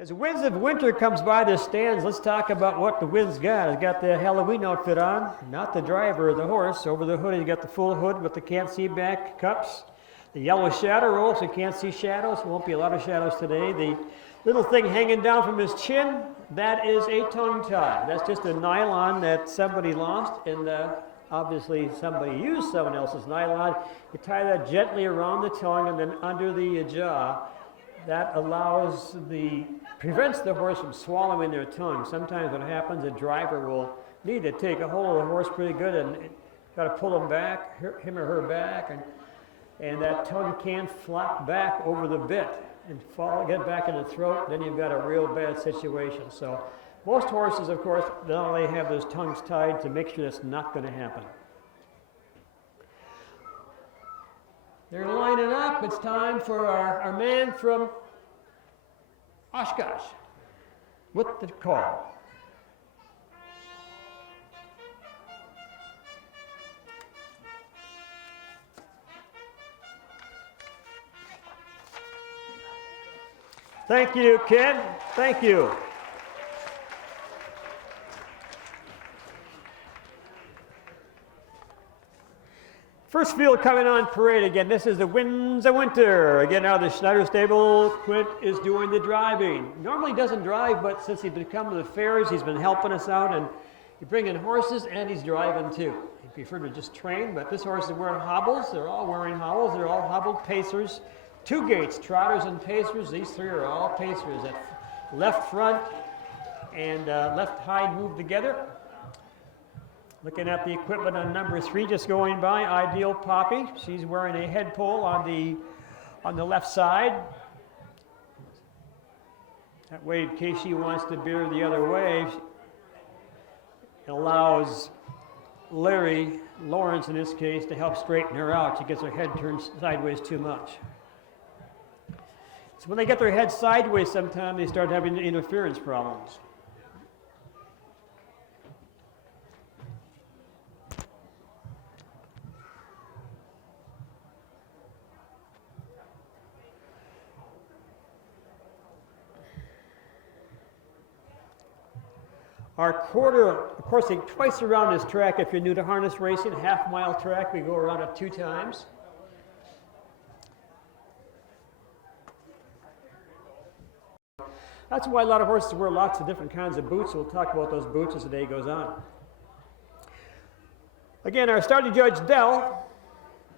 As Winds of Winter comes by the stands, let's talk about what the Wind's got. He's got the Halloween outfit on, not the driver or the horse. Over the hood, he's got the full hood with the can't see back cups. The yellow shadow roll, so you can't see shadows. Won't be a lot of shadows today. The little thing hanging down from his chin, that is a tongue tie. That's just a nylon that somebody lost, and obviously somebody used someone else's nylon. You tie that gently around the tongue and then under the jaw. That prevents the horse from swallowing their tongue. Sometimes what happens, a driver will need to take a hold of the horse pretty good and got to pull him back, him or her back, and that tongue can't flop back over the bit and get back in the throat. Then you've got a real bad situation. So most horses, of course, not only have those tongues tied to make sure that's not going to happen. They're lining up. It's time for our man from Oshkosh with the call. Thank you, Ken. Thank you. First field coming on parade again. This is the Winds of Winter. Again, out of the Schneider stable, Quint is doing the driving. Normally doesn't drive, but since he's been coming to the fairs, he's been helping us out, and he's bringing horses, and he's driving too. He preferred to just train, but this horse is wearing hobbles. They're all wearing hobbles. They're all hobbled pacers. Two gates, trotters and pacers. These three are all pacers. That left front and left hind move together. Looking at the equipment on number 3, just going by, Ideal Poppy. She's wearing a head pole on the left side. That way, in case she wants to veer the other way, it allows Larry, Lawrence in this case, to help straighten her out. She gets her head turned sideways too much. So when they get their head sideways, sometimes they start having interference problems. Our quarter, of course, twice around this track. If you're new to harness racing, half-mile track, we go around it 2 times. That's why a lot of horses wear lots of different kinds of boots. We'll talk about those boots as the day goes on. Again, our starting judge, Dell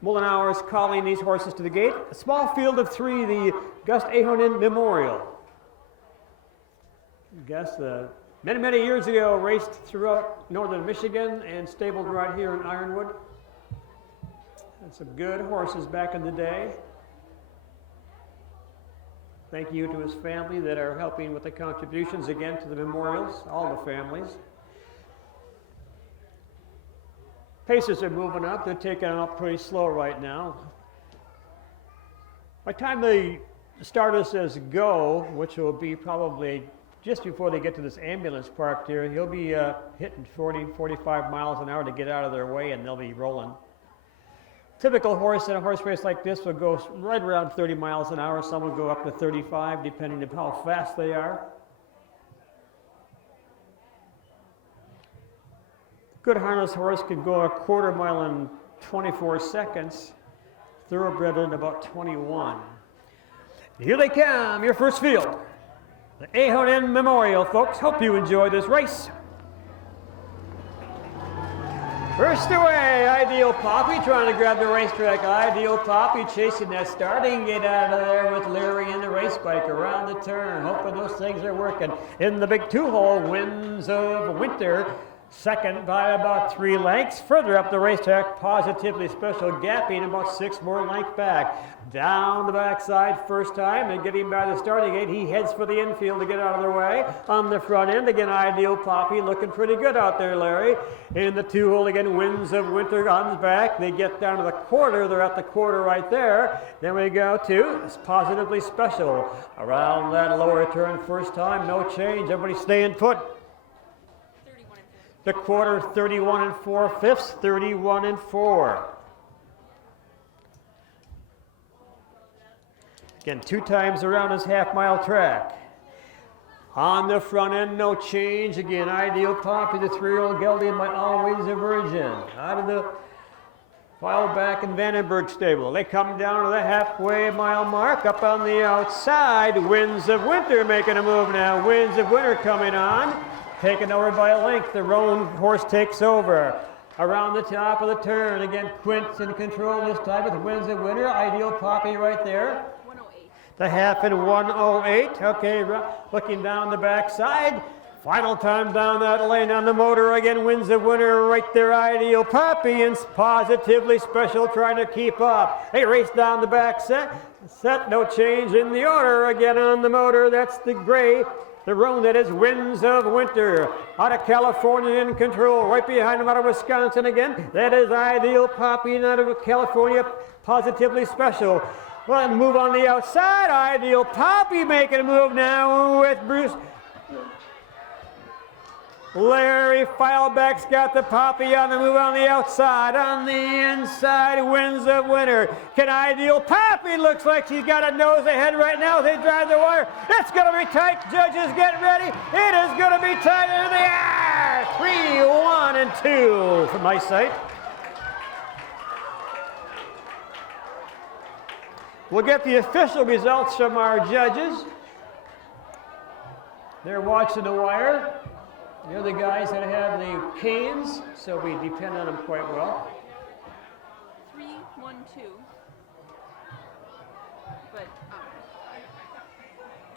Mullenhour, is calling these horses to the gate. A small field of 3, the Gus Ahonen Memorial. Gus, many, many years ago, raced throughout northern Michigan and stabled right here in Ironwood. Had some good horses back in the day. Thank you to his family that are helping with the contributions again to the memorials, all the families. Paces are moving up. They're taking up pretty slow right now. By the time the starter says go, which will be probably just before they get to this ambulance parked here, he'll be hitting 40, 45 miles an hour to get out of their way, and they'll be rolling. Typical horse in a horse race like this will go right around 30 miles an hour. Some will go up to 35, depending on how fast they are. Good harness horse can go a quarter mile in 24 seconds. Thoroughbred in about 21. Here they come, your first field. The Ahonen Memorial, folks. Hope you enjoy this race. First away, Ideal Poppy trying to grab the racetrack. Ideal Poppy chasing that starting gate out of there with Larry and the race bike around the turn. Hoping those things are working. In the big 2-hole, Winds of Winter. Second by about 3 lengths. Further up the racetrack, Positively Special gapping about 6 more lengths back. Down the backside first time and getting by the starting gate. He heads for the infield to get out of their way. On the front end, again, Ideal Poppy looking pretty good out there, Larry. In the 2-hole again, Winds of Winter comes back. They get down to the quarter. They're at the quarter right there. Then we go to Positively Special. Around that lower turn first time, no change. Everybody staying put. The quarter, 31 4/5, 31 4. Again, 2 times around his half-mile track. On the front end, no change. Again, Ideal Poppy, the 3-year-old gelding, my Always a Virgin. Out of the file back in Vandenberg stable. They come down to the halfway mile mark. Up on the outside, Winds of Winter making a move now. Winds of Winter coming on. Taken over by a length. The roan horse takes over. Around the top of the turn. Again, Quint's in control this time with Winds of Winter. Ideal Poppy right there. 108. The half in 108. Okay, looking down the backside. Final time down that lane on the motor again. Winds of Winter right there. Ideal Poppy and Positively Special trying to keep up. They race down the back set. No change in the order again on the motor. That's the gray. The roan that is Winds of Winter. Out of California in control. Right behind him out of Wisconsin again. That is Ideal Poppy and out of California Positively Special. Well, move on the outside. Ideal Poppy making a move now with Bruce. Larry Fileback's got the Poppy on the move on the outside. On the inside, Winds of Winter. Can Ideal Poppy? Looks like she's got a nose ahead right now. They drive the wire. It's going to be tight. Judges, get ready. It is going to be tight in the air. 3, 1, and 2 from my sight. We'll get the official results from our judges. They're watching the wire. They're the guys that have the canes, so we depend on them quite well. 3, 1, 2. But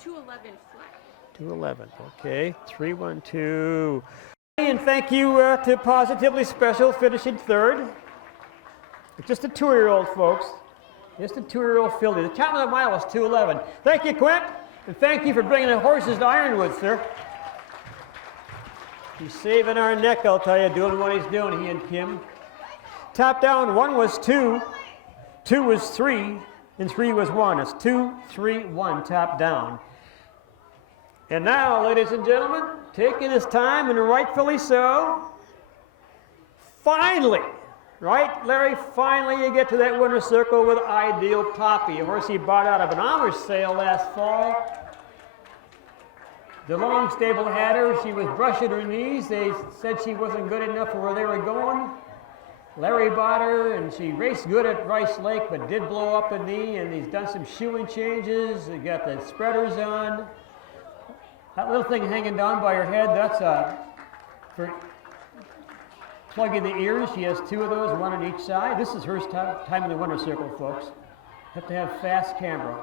211 flat. 211, okay. 3, 1, 2. And thank you to Positively Special, finishing third. It's just a 2-year-old, folks. Just a 2-year-old filly. The top of the mile was 211. Thank you, Quint. And thank you for bringing the horses to Ironwood, sir. He's saving our neck, I'll tell you, doing what he's doing, he and Kim. Top down, 1 was 2, 2 was 3, and 3 was 1. It's 2, 3, 1, top down. And now, ladies and gentlemen, taking his time, and rightfully so, finally, right, Larry, finally you get to that winner's circle with Ideal Poppy, a horse he bought out of an honors sale last fall. The long stable had her. She was brushing her knees. They said she wasn't good enough for where they were going. Larry bought her, and she raced good at Rice Lake, but did blow up a knee, and he's done some shoeing changes. He got the spreaders on. That little thing hanging down by her head, that's for plugging the ears. She has 2 of those, 1 on each side. This is her time in the winner's circle, folks. Have to have fast camera.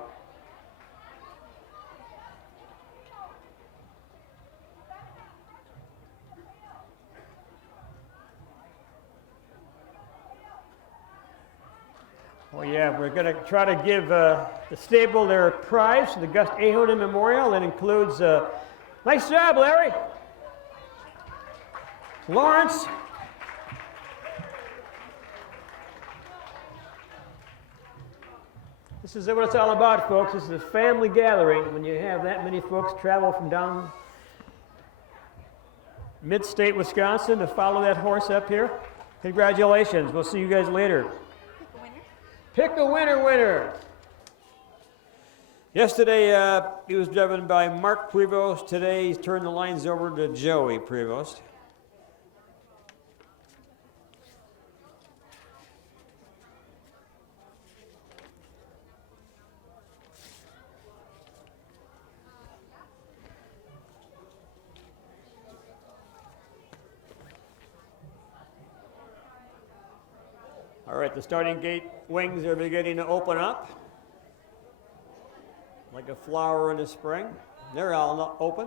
Oh yeah, we're going to try to give the stable their prize for the Gus Ahonen Memorial. That includes, nice job, Larry. Lawrence. This is what it's all about, folks. This is a family gathering when you have that many folks travel from down mid-state Wisconsin to follow that horse up here. Congratulations. We'll see you guys later. Pick a winner. Yesterday, he was driven by Mark Prevost. Today, he's turned the lines over to Joey Prevost. All right, the starting gate wings are beginning to open up like a flower in the spring. They're all open.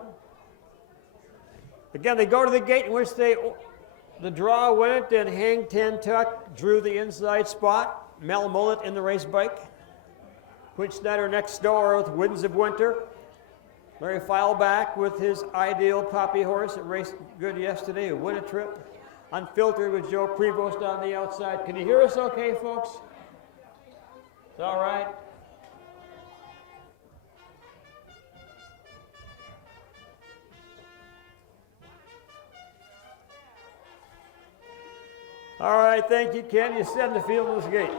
Again, they go to the gate in which the draw went, and Hang Ten Tuck drew the inside spot. Mel Mullet in the race bike. Quint Snyder next door with Winds of Winter. Larry Fileback with his Ideal Poppy horse that raced good yesterday, a win a trip. Unfiltered with Joe Prevost on the outside. Can you hear us okay, folks? It's all right. All right, thank you, Ken. You send the field this gate.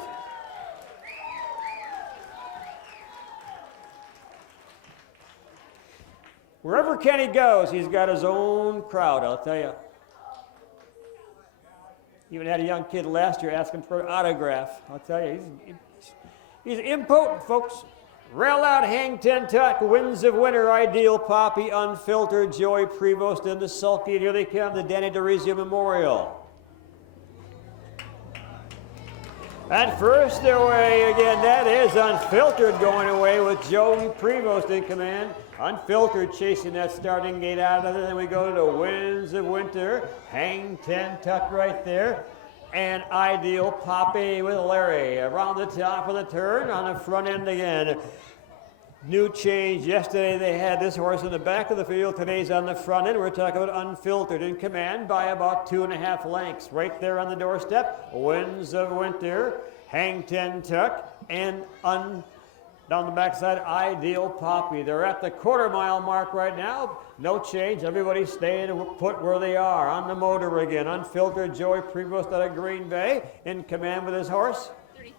Wherever Kenny goes, he's got his own crowd, I'll tell you. Even had a young kid last year asking for an autograph. I'll tell you, he's impotent, folks. Rail out, Hang Ten Tuck, Winds of Winter, Ideal Poppy, Unfiltered, Joy Prevost, and the Sulky. And here they come, the Danny DeRizio Memorial. And first away again, that is Unfiltered going away with Joey Prevost in command. Unfiltered chasing that starting gate out of it. Then we go to the Winds of Winter, Hang Ten Tuck right there. And Ideal Poppy with Larry around the top of the turn on the front end again. New change. Yesterday they had this horse in the back of the field. Today's on the front end. We're talking about Unfiltered in command by about 2.5 lengths. Right there on the doorstep. Winds of Winter, Hang Ten Tuck, and down the backside, Ideal Poppy. They're at the quarter-mile mark right now. No change. Everybody's staying put where they are. On the motor again. Unfiltered, Joey Prevost out of Green Bay in command with his horse. 33.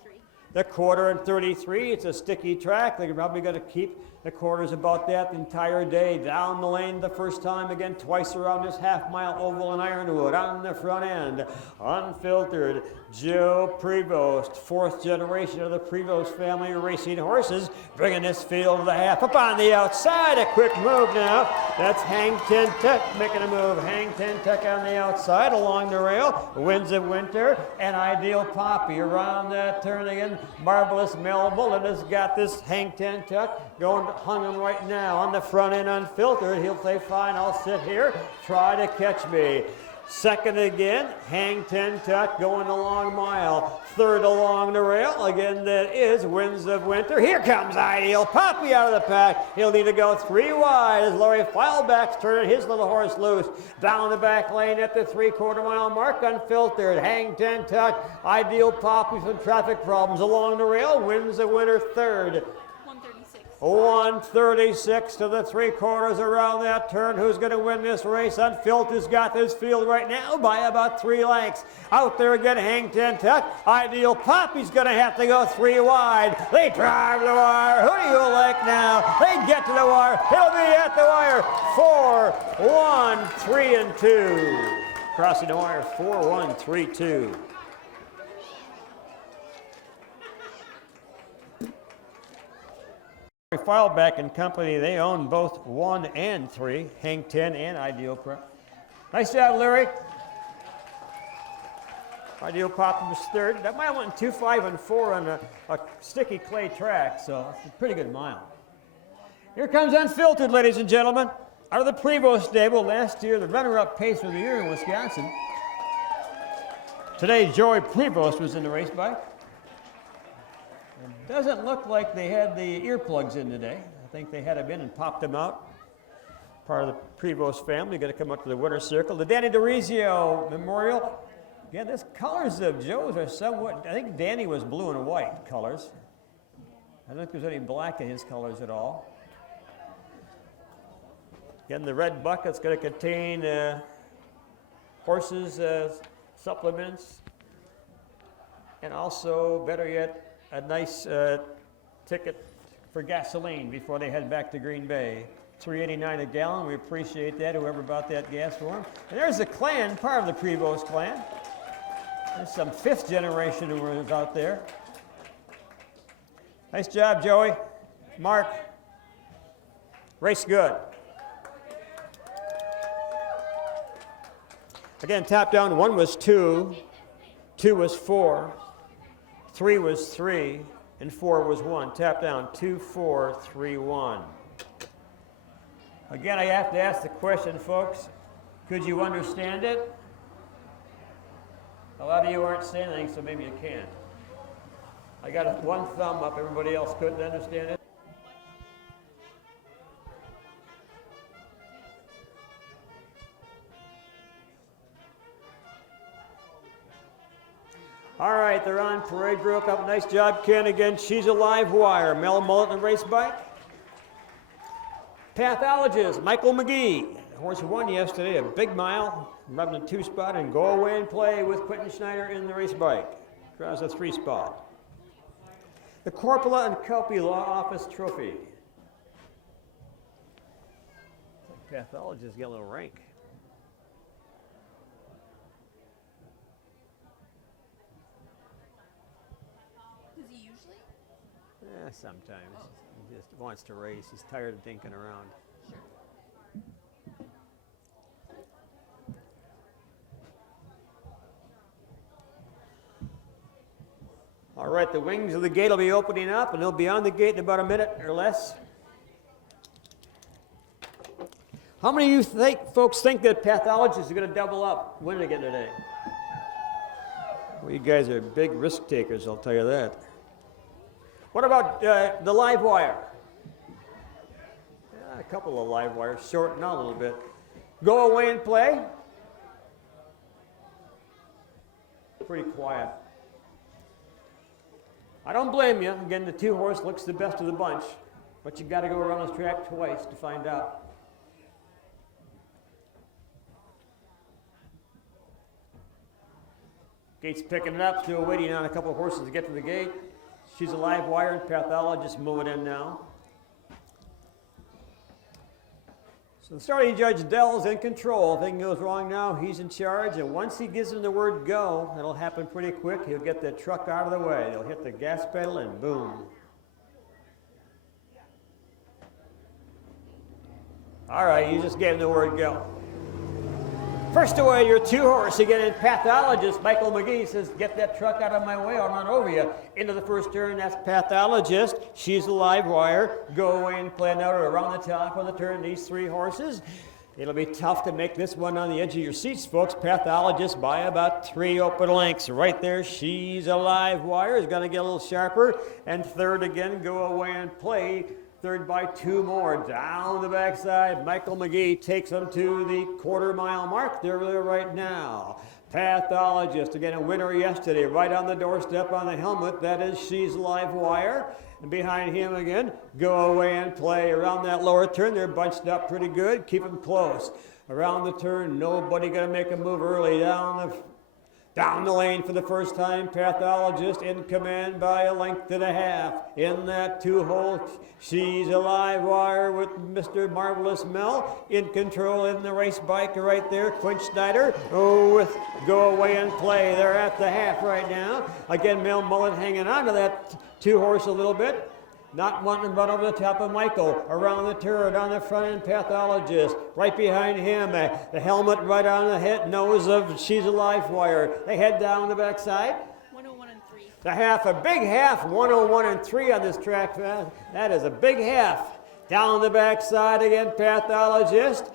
The quarter and 33. It's a sticky track. They're probably going to keep the quarters about that the entire day. Down the lane the first time, again twice around this half-mile oval in Ironwood. On the front end, Unfiltered, Joe Prevost, fourth generation of the Prevost family racing horses, bringing this field to the half. Up on the outside, a quick move now. That's Hang Ten Tuck making a move. Hang Ten Tuck on the outside along the rail. Winds of Winter and Ideal Poppy around that turn again. Marvelous Melville and has got this Hang Ten Tuck going hung him right now on the front end. Unfiltered. He'll say, fine, I'll sit here. Try to catch me. Second again, Hang Ten Tuck going a long mile. Third along the rail, again that is Winds of Winter. Here comes Ideal Poppy out of the pack. He'll need to go 3 wide as Laurie Filebach's turning his little horse loose. Down the back lane at the 3/4 mile mark, Unfiltered. Hang Ten Tuck, Ideal Poppy, some traffic problems along the rail. Winds of Winter third. 136 to the 3/4 around that turn. Who's going to win this race? Unfiltered's got this field right now by about 3 lengths. Out there again, Hang Ten Tuck. Ideal Poppy's going to have to go 3 wide. They drive the wire. Who do you like now? They get to the wire. He'll be at the wire. 4, 1, 3, and 2. Crossing the wire, 4, 1, 3, 2. Filebach and company, they own both 1 and 3, Hang 10 and Ideal Pro. Nice job, Larry. Ideal Poppy was third. That mile went 2, 5, and 4 on a sticky clay track, so it's a pretty good mile. Here comes Unfiltered, ladies and gentlemen. Out of the Prevost stable last year, the runner-up pace of the year in Wisconsin. Today, Joey Prevost was in the race bike. It doesn't look like they had the earplugs in today. I think they had them in and popped them out. Part of the Prevost family, got to come up to the winner's circle. The Danny DeRizio Memorial. Again, these colors of Joe's are somewhat, I think Danny was blue and white colors. I don't think there's any black in his colors at all. Again, the red bucket's going to contain horses, supplements, and also, better yet, a nice ticket for gasoline before they head back to Green Bay. $3.89 a gallon. We appreciate that, whoever bought that gas for them. And there's the clan, part of the Prevost clan. There's some 5th generation who was out there. Nice job, Joey. Mark. Race good. Again, top down, 1 was 2, 2 was 4. 3 was 3, and 4 was 1. Tap down, 2, 4, 3, 1. Again, I have to ask the question, folks. Could you understand it? A lot of you aren't saying anything, so maybe you can. I got 1 thumb up. Everybody else couldn't understand it. All right, they're on. Parade broke up. Nice job, Ken. Again, she's a live wire. Mel Mullet and race bike. Pathologist, Michael McGee. The horse won yesterday, a big mile, running a 2 spot, and go away and play with Quentin Schneider in the race bike. Draws a 3 spot. The Corpola and Kelpie Law Office Trophy. pathologist get a little rank. Does he usually? Yeah, sometimes. He just wants to race. He's tired of dinking around. Sure. All right, the wings of the gate will be opening up, and they'll be on the gate in about a minute or less. How many of you folks think that pathologists are going to double up? When again today? Well, you guys are big risk takers, I'll tell you that. What about the live wire? Yeah, a couple of live wires, shorten out a little bit. Go away and play. Pretty quiet. I don't blame you. Again, the 2-horse looks the best of the bunch, but you got to go around this track twice to find out. Gate's picking it up, still waiting on a couple of horses to get to the gate. She's a live wire, and pathologist moving in now. So the starting judge Dell's in control. If anything goes wrong now, he's in charge, and once he gives him the word go, it'll happen pretty quick. He'll get the truck out of the way. He'll hit the gas pedal, and boom. All right, you just gave him the word go. First away, your 2-horse again, and pathologist Michael McGee says, get that truck out of my way, I'll run over you. Into the first turn, that's pathologist. She's a live wire. Go away and play out around the top of the turn, these 3 horses. It'll be tough to make this one on the edge of your seats, folks. Pathologist by about 3 open lengths. Right there, she's a live wire. Is going to get a little sharper. And third again, go away and play. Third by 2 more. Down the backside, Michael McGee takes them to the quarter-mile mark. They're there right now. Pathologist, again, a winner yesterday, right on the doorstep on the helmet. That is She's Live Wire. And behind him again, Go Away and Play. Around that lower turn, they're bunched up pretty good. Keep them close. Around the turn, nobody going to make a move early. Down the lane for the first time, pathologist in command by a length and a half. In that 2-hole, She's a Live Wire with Mr. Marvelous Mel in control in the race bike right there. Quinn Schneider with Go Away and Play. They're at the half right now. Again, Mel Mullen hanging on to that 2-horse a little bit. Not wanting to run over the top of Michael. Around the turn, on the front end, pathologist. Right behind him, the helmet right on the head, nose of She's a Live Wire. They head down the backside. 101 and 3. The half, a big half, 101 and 3 on this track. That is a big half. Down the backside again, pathologist.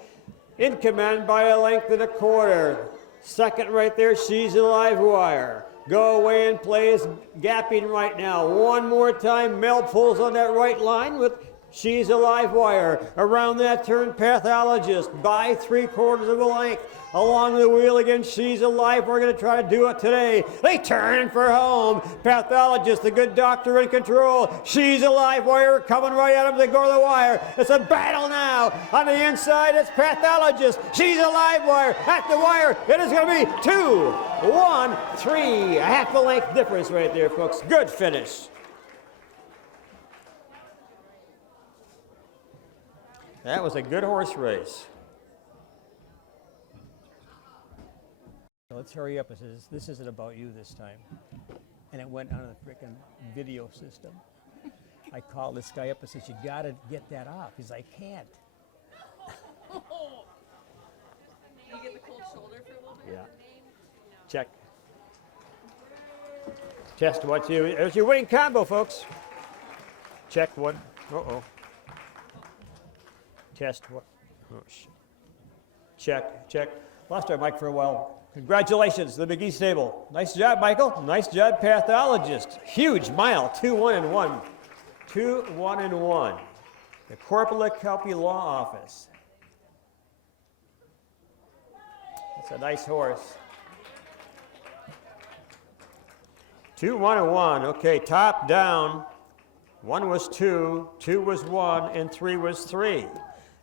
In command by a length and a quarter. Second right there, She's a Live Wire. Go Away and Play is gapping right now. One more time, Mel pulls on that right line with She's a Live Wire. Around that turn, pathologist by 3/4 of a length. Along the wheel again, She's a Live. We're going to try to do it today. They turn for home. Pathologist, the good doctor in control. She's a Live Wire coming right at him. They go to the wire. It's a battle now. On the inside, it's pathologist. She's a Live Wire at the wire. It is going to be 2, 1, 3. A half a length difference right there, folks. Good finish. That was a good horse race. Let's hurry up. It says, this isn't about you this time. And it went on the frickin' video system. I called this guy up and said, you gotta get that off. He's like, I can't. You get the cold shoulder for a little bit? Yeah. Check. Test what you, there's your winning combo, folks. Check one. Uh-oh. Test what? Oh, check, check. Lost our mic for a while. Congratulations, the McGee stable. Nice job, Michael. Nice job, pathologist. Huge mile, 2-1 and 1. 2-1 and 1. The Corporal Kelpie Law Office. That's a nice horse. 2-1 and 1. Okay, top down. 1 was 2, 2 was 1, and 3 was 3.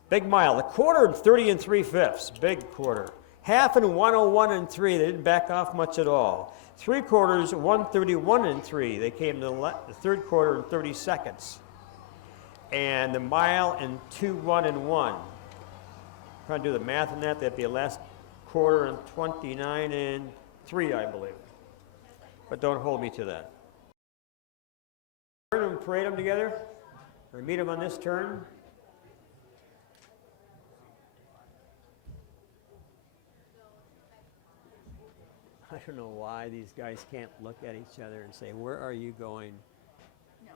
Big mile. The quarter, 30 3/5. Big quarter. Half and 101 and 3. They didn't back off much at all. 3/4, 131 and 3. They came to the third quarter in 30 seconds. And the mile in 2-1 and 1. Trying to do the math on that. That'd be a last quarter and 29 and 3, I believe. But don't hold me to that. Turn and parade them together, or meet them on this turn. I don't know why these guys can't look at each other and say, "Where are you going?" No.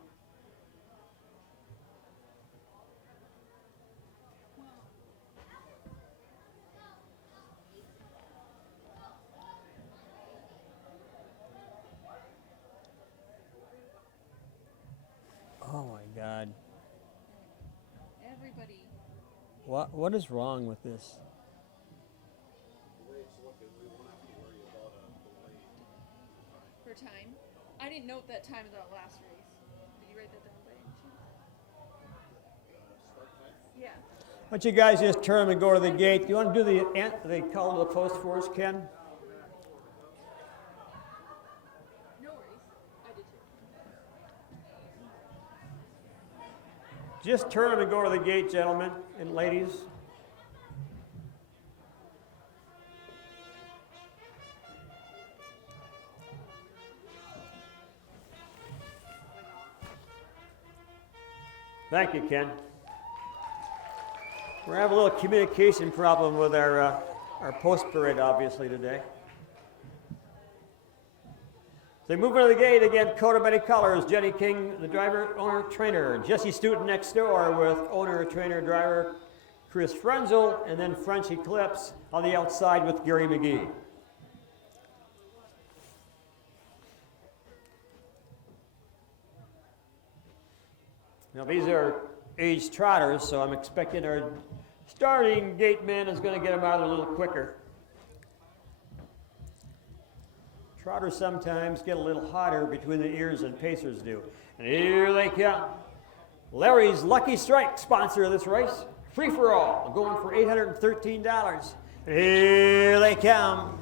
Oh my God. Everybody. What is wrong with this? For time. I didn't note that time of that last race. Did you write that down by any chance? Yeah. Why don't you guys just turn and go to the gate? You want to do the call to the post for us, Ken? No worries. I did too. Just turn and go to the gate, gentlemen and ladies. Thank you, Ken. We're having a little communication problem with our post parade, obviously, today. So moving to the gate again, Gogebic colors, Jenny King, the driver, owner, trainer. Jesse Stoughton next door with owner, trainer, driver, Chris Frenzel, and then French Eclipse on the outside with Gary McGee. Now these are aged trotters, so I'm expecting our starting gate man is going to get them out a little quicker. Trotters sometimes get a little hotter between the ears than pacers do. And here they come. Larry's Lucky Strike, sponsor of this race. Free for all, going for $813. And here they come.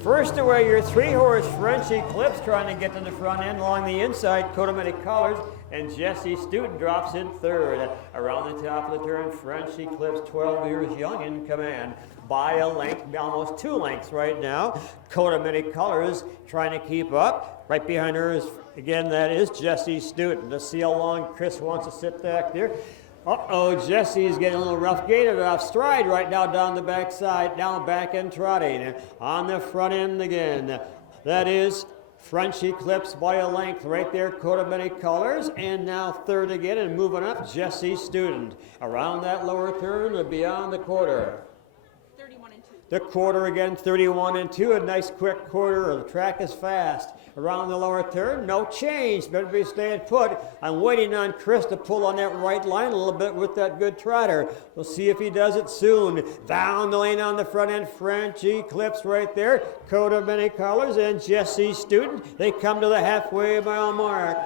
First away, your 3-horse French Eclipse trying to get to the front end along the inside, Gogebic colors, and Jesse Stoughton drops in third. Around the top of the turn, French Eclipse, 12 years young, in command by a length, almost 2 lengths right now. Gogebic colors trying to keep up. Right behind her is, again, that is Jesse Stoughton. Let's see how long Chris wants to sit back there. Uh-oh, Jesse's getting a little rough gated off stride right now down the backside, down back and trotting. On the front end again, that is French Eclipse by a length right there, Gogebic colors, and now third again and moving up, Jesse Stoughton. Around that lower turn and beyond the quarter. 31 and 2. The quarter again, 31 and 2, a nice quick quarter. The track is fast. Around the lower turn, no change. Better be staying put. I'm waiting on Chris to pull on that right line a little bit with that good trotter. We'll see if he does it soon. Down the lane on the front end, French Eclipse right there. Gogebic colors and Jesse Stoughton. They come to the halfway mile mark.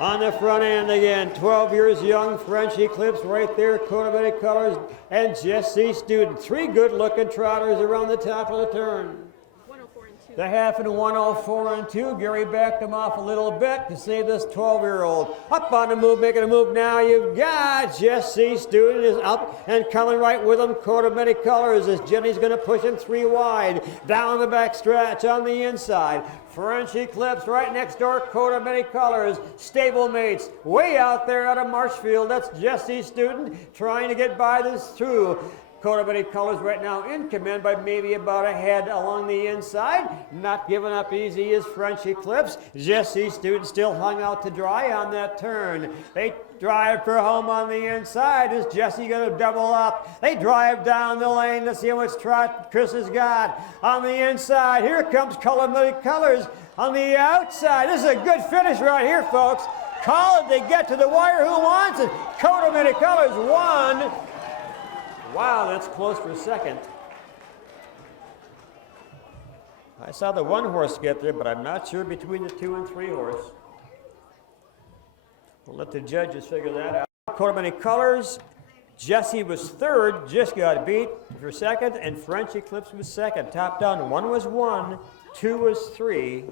On the front end again, 12 years young, French Eclipse right there, Gogebic colors, and Jesse Stoughton. 3 good-looking trotters around the top of the turn. 104 and 2. The half and 104 and 2. Gary backed him off a little bit to save this 12-year-old. Up on the move, making a move now. You've got Jesse Stoughton is up and coming right with him. Gogebic colors as Jenny's going to push him 3 wide. Down the back stretch on the inside. French Eclipse right next door, Gogebic colors, stablemates way out there out of Marshfield. That's Jesse Stoughton trying to get by this through. Gogebic colors right now in command by maybe about a head along the inside. Not giving up easy is French Eclipse. Jesse Stoughton still hung out to dry on that turn. They drive for home on the inside. Is Jesse going to double up? They drive down the lane to see how much trot Chris has got. On the inside, here comes Gogebic colors on the outside. This is a good finish right here, folks. Call it, they get to the wire. Who wants it? Gogebic colors won. Wow, that's close for second. I saw the 1-horse get there, but I'm not sure between the 2 and 3-horse. We'll let the judges figure that out. Gogebic colors. Jesse was third, just got beat for second, and French Eclipse was second. Top down, 1 was 1, 2 was 3,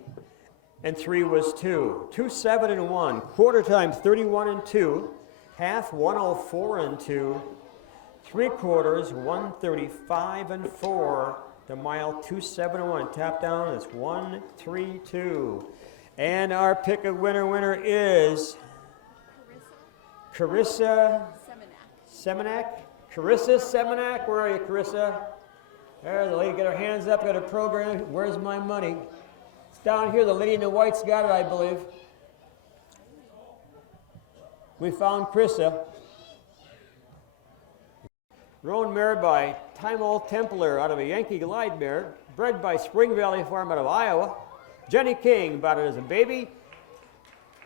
and 3 was 2. 2, 7, and 1. Quarter time, 31 and 2. Half, 104 and 2. 3/4, 135 and 4. The mile 271. Tap down is 132. And our pick a winner is Carissa Semenak. Carissa Semenak. Where are you, Carissa? There, the lady got her hands up, got her program. Where's my money? It's down here. The lady in the white's got it, I believe. We found Carissa. Roan mare by Time Old Templar out of a Yankee Glide mare, bred by Spring Valley Farm out of Iowa. Jenny King bought it as a baby.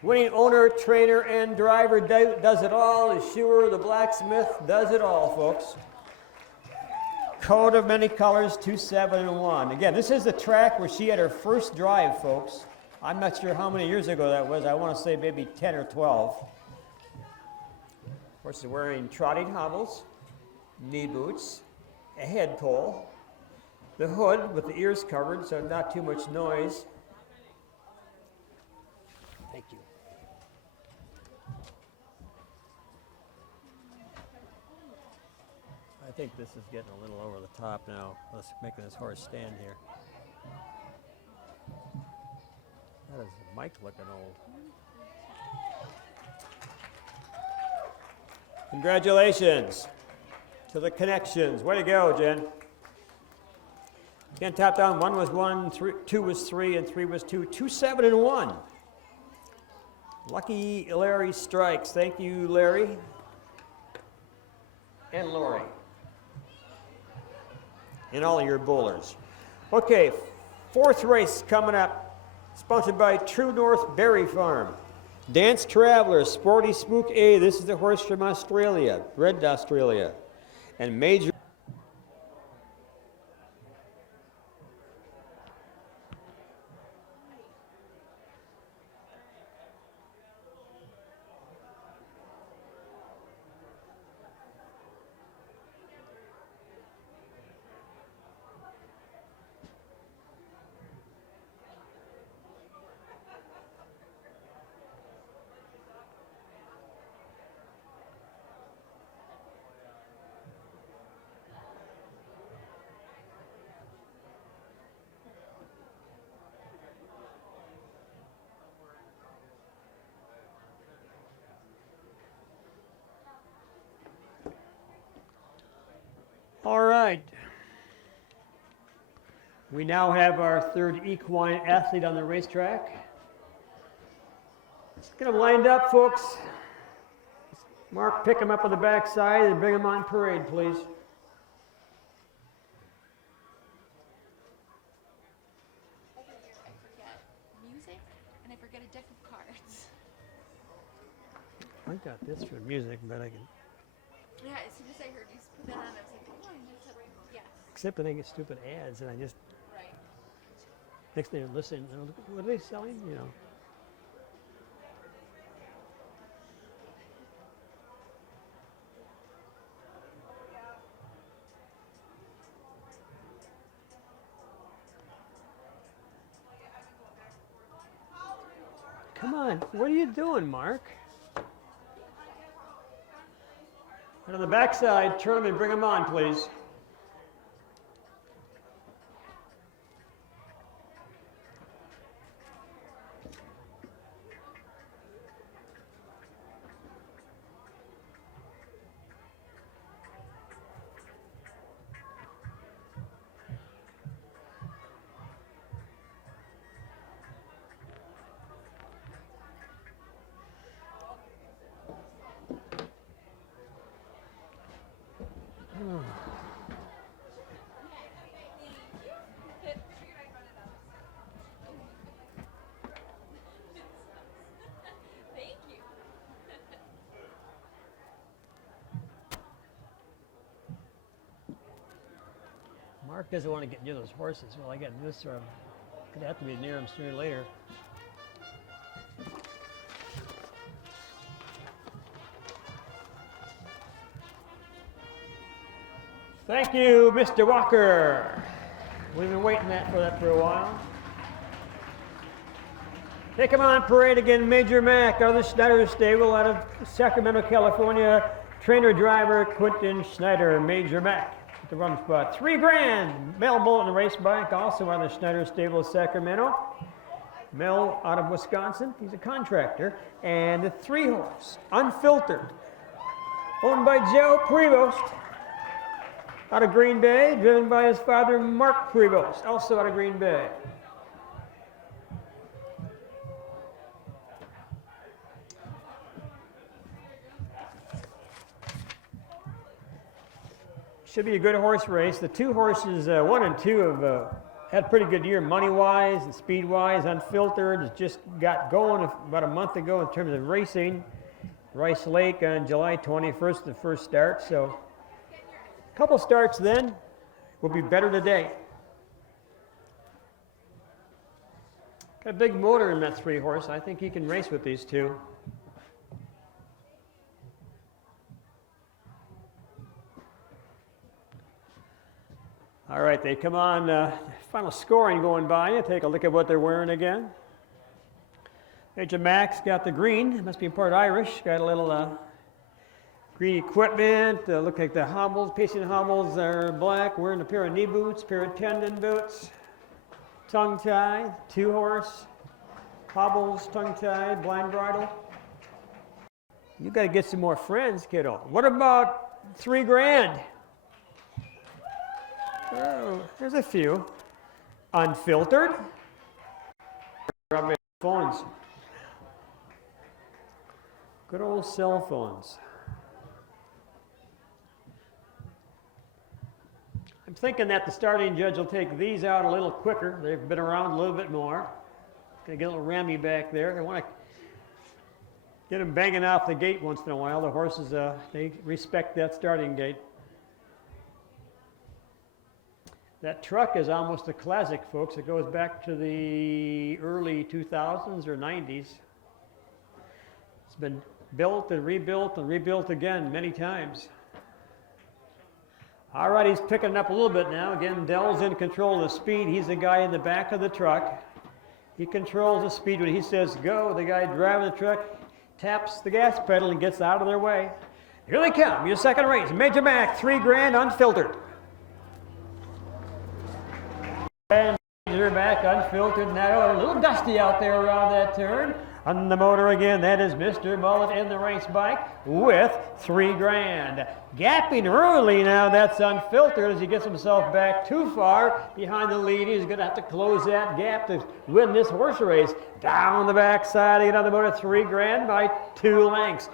Winning owner, trainer, and driver does it all. The shoer, the blacksmith, does it all, folks. Coat of many colors, 2-7 and 1. Again, this is the track where she had her first drive, folks. I'm not sure how many years ago that was. I want to say maybe 10 or 12. Horse is wearing trotting hobbles, knee boots, a head pole, the hood with the ears covered so not too much noise. Thank you. I think this is getting a little over the top now. Let's make this horse stand here. That is Mike looking old. Congratulations to the connections. Way to go, Jen. Again, tap down. 1 was 1, 2 was 3, and 3 was 2. 2-7 and 1. Lucky Larry Strikes. Thank you, Larry. And Lori. And all of your bowlers. Okay, 4th race coming up. Sponsored by True North Berry Farm. Dance Traveler, Sporty Spook A. This is the horse from Australia, bred to Australia. And Major. All right. We now have our 3rd equine athlete on the racetrack. Let's get them lined up, folks. Mark, pick them up on the back side and bring them on parade, please. Over here, I forget music and I forget a deck of cards. I got this for music, but I can. Yeah, as soon as I heard you put that on, I was like, oh, I just have yes. Except that I get stupid ads, and I just. Right. Next thing I listen, what are they selling? You know. Come on, what are you doing, Mark? And on the backside, turn them and bring them on, please. Thank you. Mark doesn't want to get near those horses. Well, I got this from. Gonna have to be near him sooner or later. Thank you, Mr. Walker. We've been waiting for that for a while. Take him on parade again, Major Mac out of the Schneider Stable out of Sacramento, California. Trainer driver Quentin Schneider, Major Mac. At the run spot, $3,000. Mel Bull in the race bike, also on the Schneider stable of Sacramento. Mel out of Wisconsin, he's a contractor. And the 3-horse, Unfiltered, owned by Joe Prevost, out of Green Bay, driven by his father, Mark Prevost, also out of Green Bay. Should be a good horse race. The 2 horses, 1 and 2, have had a pretty good year money-wise and speed-wise. Unfiltered has just got going about a month ago in terms of racing. Rice Lake on July 21st, the first start. So a couple starts then will be better today. Got a big motor in that 3-horse. I think he can race with these 2. All right, they come on, final scoring going by you. Take a look at what they're wearing again. Major Mac's got the green, must be part Irish. Got a little green equipment. Look like the hobbles, pacing hobbles are black. Wearing a pair of knee boots, pair of tendon boots. Tongue tie, 2-horse. Hobbles, tongue tie, blind bridle. You got to get some more friends, kiddo. What about $3,000? Oh, there's a few. Unfiltered. Phones. Good old cell phones. I'm thinking that the starting judge will take these out a little quicker. They've been around a little bit more. Gonna get a little rammy back there. They want to get them banging off the gate once in a while. The horses, they respect that starting gate. That truck is almost a classic, folks. It goes back to the early 2000s or 90s. It's been built and rebuilt again many times. All right, he's picking it up a little bit now. Again, Dell's in control of the speed. He's the guy in the back of the truck. He controls the speed. When he says go, the guy driving the truck taps the gas pedal and gets out of their way. Here they come, your second race. Major Mac, $3,000 Unfiltered. And Major Mac Unfiltered now, a little dusty out there around that turn. On the motor again, that is Mr. Mullet in the race bike with $3,000. Gapping early now, that's Unfiltered as he gets himself back too far behind the lead. He's going to have to close that gap to win this horse race. Down the backside, again on the motor, $3,000 by 2 lengths.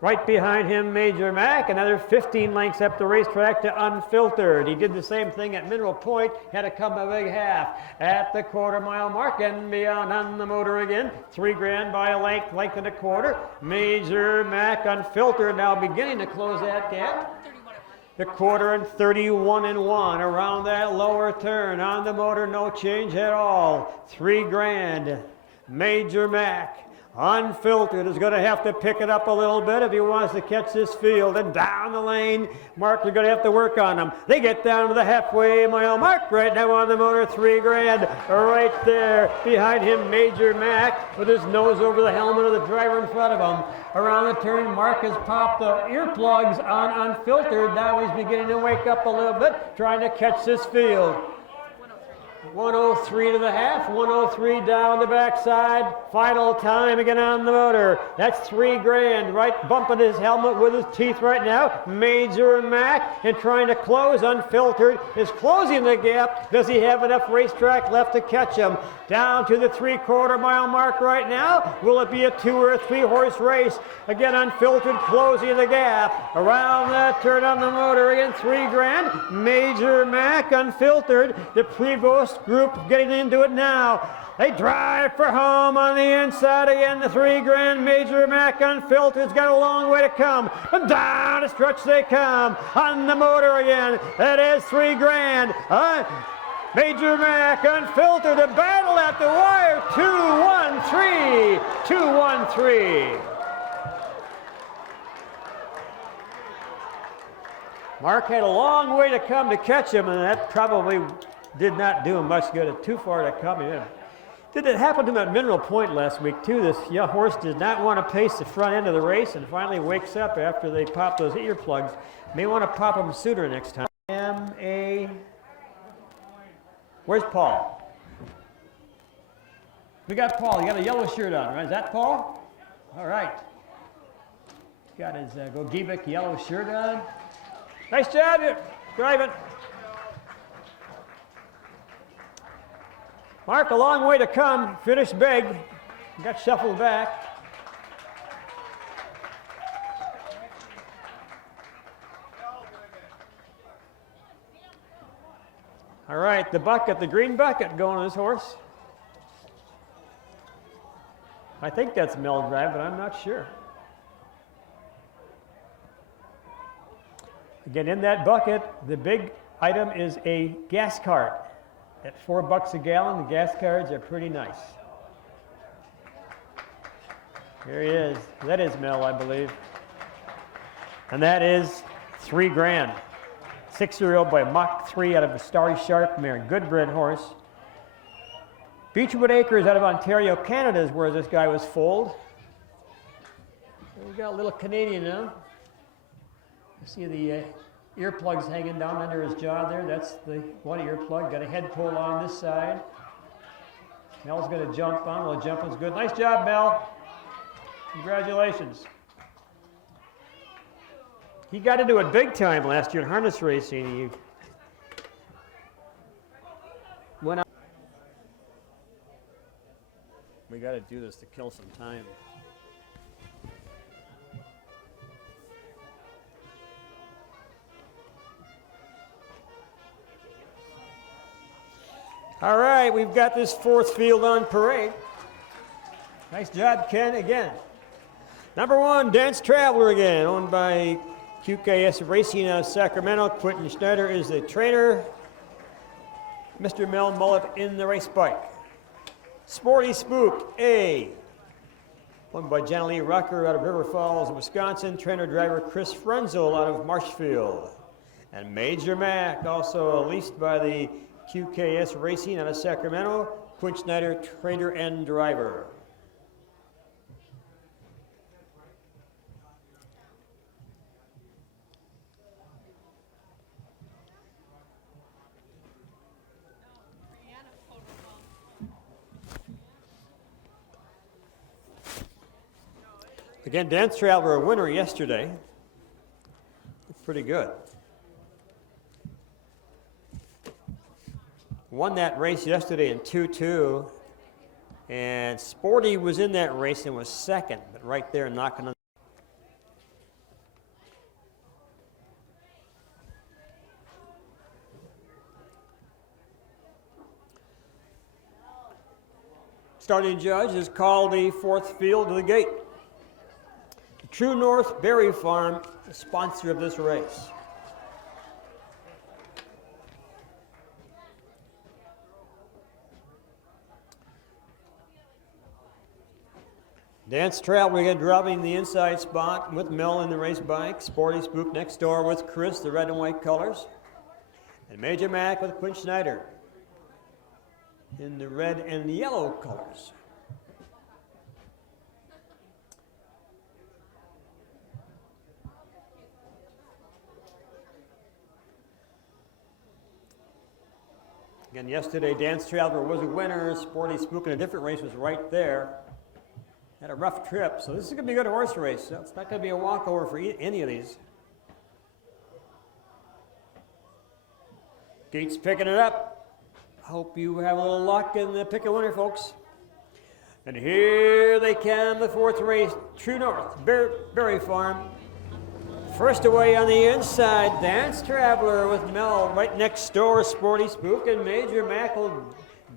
Right behind him, Major Mac, another 15 lengths up the racetrack to Unfiltered. He did the same thing at Mineral Point, had to come a big half at the quarter-mile mark and beyond on the motor again. $3,000 by a length and a quarter. Major Mac Unfiltered now beginning to close that gap. The quarter and 31 and 1 around that lower turn. On the motor, no change at all. $3,000. Major Mac Unfiltered is going to have to pick it up a little bit if he wants to catch this field. And down the lane, Mark is going to have to work on him. They get down to the halfway mile mark right now on the motor. $3,000 right there. Behind him, Major Mac with his nose over the helmet of the driver in front of him. Around the turn, Mark has popped the earplugs on Unfiltered. Now he's beginning to wake up a little bit, trying to catch this field. 103 to the half, 103 down the backside. Final time again on the motor. That's $3,000. Right bumping his helmet with his teeth right now. Major Mac and trying to close. Unfiltered is closing the gap. Does he have enough racetrack left to catch him? Down to the 3/4 mile mark right now. Will it be a 2 or 3 horse race? Again, Unfiltered closing the gap. Around that turn on the motor again, $3,000. Major Mac Unfiltered. The Prevost group getting into it now. They drive for home on the inside again. The $3,000 Major Mac Unfiltered's got a long way to come. And down the stretch they come. On the motor again. That is $3,000. Major Mac Unfiltered, a battle at the wire. 2-1-3. 2-1-3. Mark had a long way to come to catch him, and that probably did not do him much good. Too far to come in. Did it happen to him at Mineral Point last week too? This young horse did not want to pace the front end of the race and finally wakes up after they pop those earplugs. May want to pop them sooner next time. Where's Paul? We got Paul. You got a yellow shirt on, right? Is that Paul? All right. Got his Gogebic yellow shirt on. Nice job, you driving. Mark, a long way to come. Finished big. Got shuffled back. All right, the bucket, the green bucket going on this horse. I think that's Mel Drive, but I'm not sure. Again, in that bucket, the big item is a gas cart. At $4 a gallon, the gas cards are pretty nice. Here he is. That is Mel, I believe. And that is $3 grand. 6-year-old by Mach 3 out of a Starry Sharp mare. Good bred horse. Beechwood Acres out of Ontario, Canada is where this guy was foaled. We got a little Canadian now. You see the earplugs hanging down under his jaw there. That's the one earplug. Got a head pull on this side. Mel's going to jump on. Well, jumping's good. Nice job, Mel. Congratulations. He got into it big time last year in harness racing. He went out. We got to do this to kill some time. All right, we've got this fourth field on parade. Nice job, Ken, again. Number 1, Dance Traveler again, owned by QKS Racing out of Sacramento. Quentin Schneider is the trainer. Mr. Mel Mullet in the race bike. Sporty Spook A, owned by John Lee Rucker out of River Falls, Wisconsin. Trainer driver Chris Frenzel out of Marshfield. And Major Mac, also leased by the QKS Racing out of Sacramento. Quinn Schneider, trainer and driver. Again, Dance Traveler, a winner yesterday. Pretty good. Won that race yesterday in 2-2. And Sporty was in that race and was second, but right there knocking on. Starting judge has called the fourth field to the gate. True North Berry Farm, the sponsor of this race. Dance Traveler again dropping the inside spot with Mel in the race bike. Sporty Spook next door with Chris, the red and white colors. And Major Mac with Quinn Schneider in the red and yellow colors. Again, yesterday, Dance Traveler was a winner. Sporty Spook in a different race was right there. Had a rough trip, so this is going to be a good horse race. So it's not going to be a walkover for any of these. Gates picking it up. Hope you have a little luck in the pick a winner, folks. And here they come, the fourth race, True North Berry Farm. First away on the inside, Dance Traveler with Mel right next door. Sporty Spook and Major Mac will